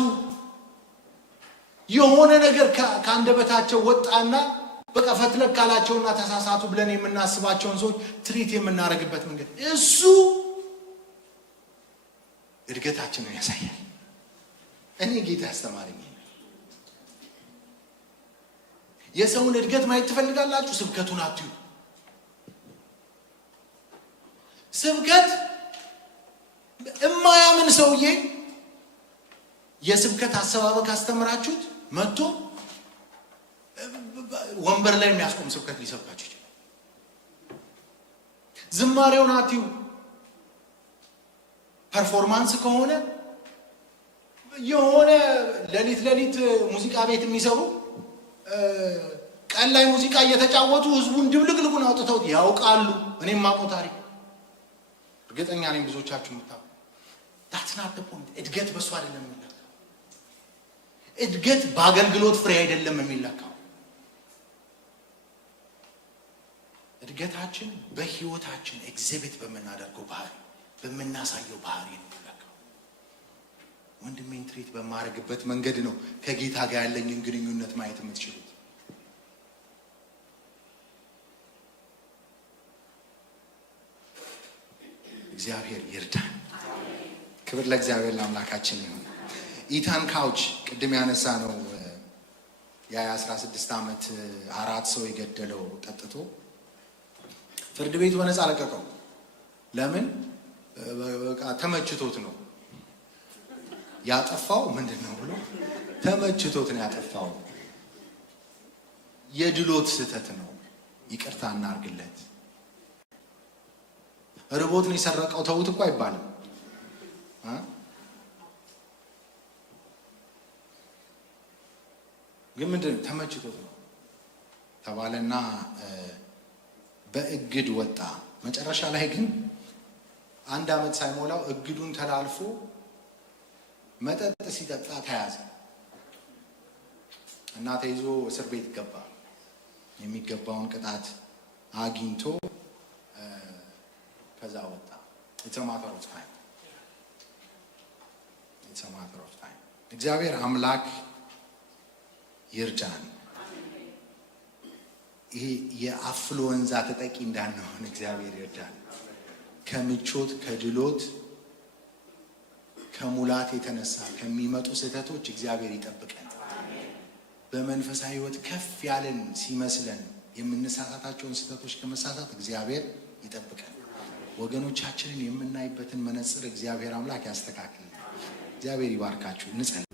የሆነ ነገር ከአንደበታቸው ወጣና በቃ ፈትለክ ካላቸውና ተሳሳቱ ብለን የምናስባቸውን ሰዎች ትሪት የምናደርግበት መንገድ፣ እሱ እድገታችንን ያሳያል። እኔ ጌታ ያስተማረኝ። የሰውን እድገት ማየት ትፈልጋላችሁ? ስብከቱን አትዩ። ስብከት እማያምን ሰውዬ የስብከት አሰባበክ አስተምራችሁት መጥቶ ወንበር ላይ የሚያስቆም ስብከት ሊሰብካችሁ ይችላል። ዝማሬውን አትዩ። ፐርፎርማንስ ከሆነ የሆነ ሌሊት ሙዚቃ ቤት የሚሰሩ ቀን ላይ ሙዚቃ እየተጫወቱ ህዝቡን ድብልቅልቁን አውጥተውት ያውቃሉ። እኔም ማቆ ታሪክ እርግጠኛ ነኝ ብዙዎቻችሁ የምታውቁ። that's not the point። እድገት በሱ አይደለም የሚለካው። እድገት በአገልግሎት ፍሬ አይደለም የሚለካው። እድገታችን በህይወታችን ኤግዚቢት በምናደርገው ባህሪ፣ በምናሳየው ባህሪ ነው የሚለካው። ወንድሜን ትሪት በማረግበት መንገድ ነው ከጌታ ጋር ያለኝን ግንኙነት ማየት የምትችሉት። እግዚአብሔር ይርዳን። ክብር ለእግዚአብሔር ለአምላካችን ይሁን። ኢታን ካውች ቅድም ያነሳ ነው የ16 ዓመት 4 ሰው የገደለው ጠጥቶ ፍርድ ቤት በነፃ ለቀቀው። ለምን? በቃ ተመችቶት ነው ያጠፋው። ምንድነው ብሎ ተመችቶት ነው ያጠፋው። የድሎት ስህተት ነው፣ ይቅርታ እናርግለት። ርቦት ነው የሰረቀው ተውት እኮ አይባልም። ግን ምንድነው ተመችቶት ነው ተባለና በእግድ ወጣ። መጨረሻ ላይ ግን 1 ዓመት ሳይሞላው እግዱን ተላልፎ መጠጥ ሲጠጣ ተያዘ እና ተይዞ እስር ቤት ገባ። የሚገባውን ቅጣት አግኝቶ ከዛ ወጣ። It's a matter of time. እግዚአብሔር አምላክ ይርዳን። ይሄ የአፍሎ ወንዛ ተጠቂ እንዳንሆን እግዚአብሔር ይርዳን። ከምቾት ከድሎት ከሙላት የተነሳ ከሚመጡ ስህተቶች እግዚአብሔር ይጠብቀን። በመንፈሳዊ ሕይወት ከፍ ያለን ሲመስለን የምንሳሳታቸውን ስህተቶች ከመሳሳት እግዚአብሔር ይጠብቀን። ወገኖቻችንን የምናይበትን መነጽር እግዚአብሔር አምላክ ያስተካክል። እግዚአብሔር ይባርካችሁ። እንጸልይ።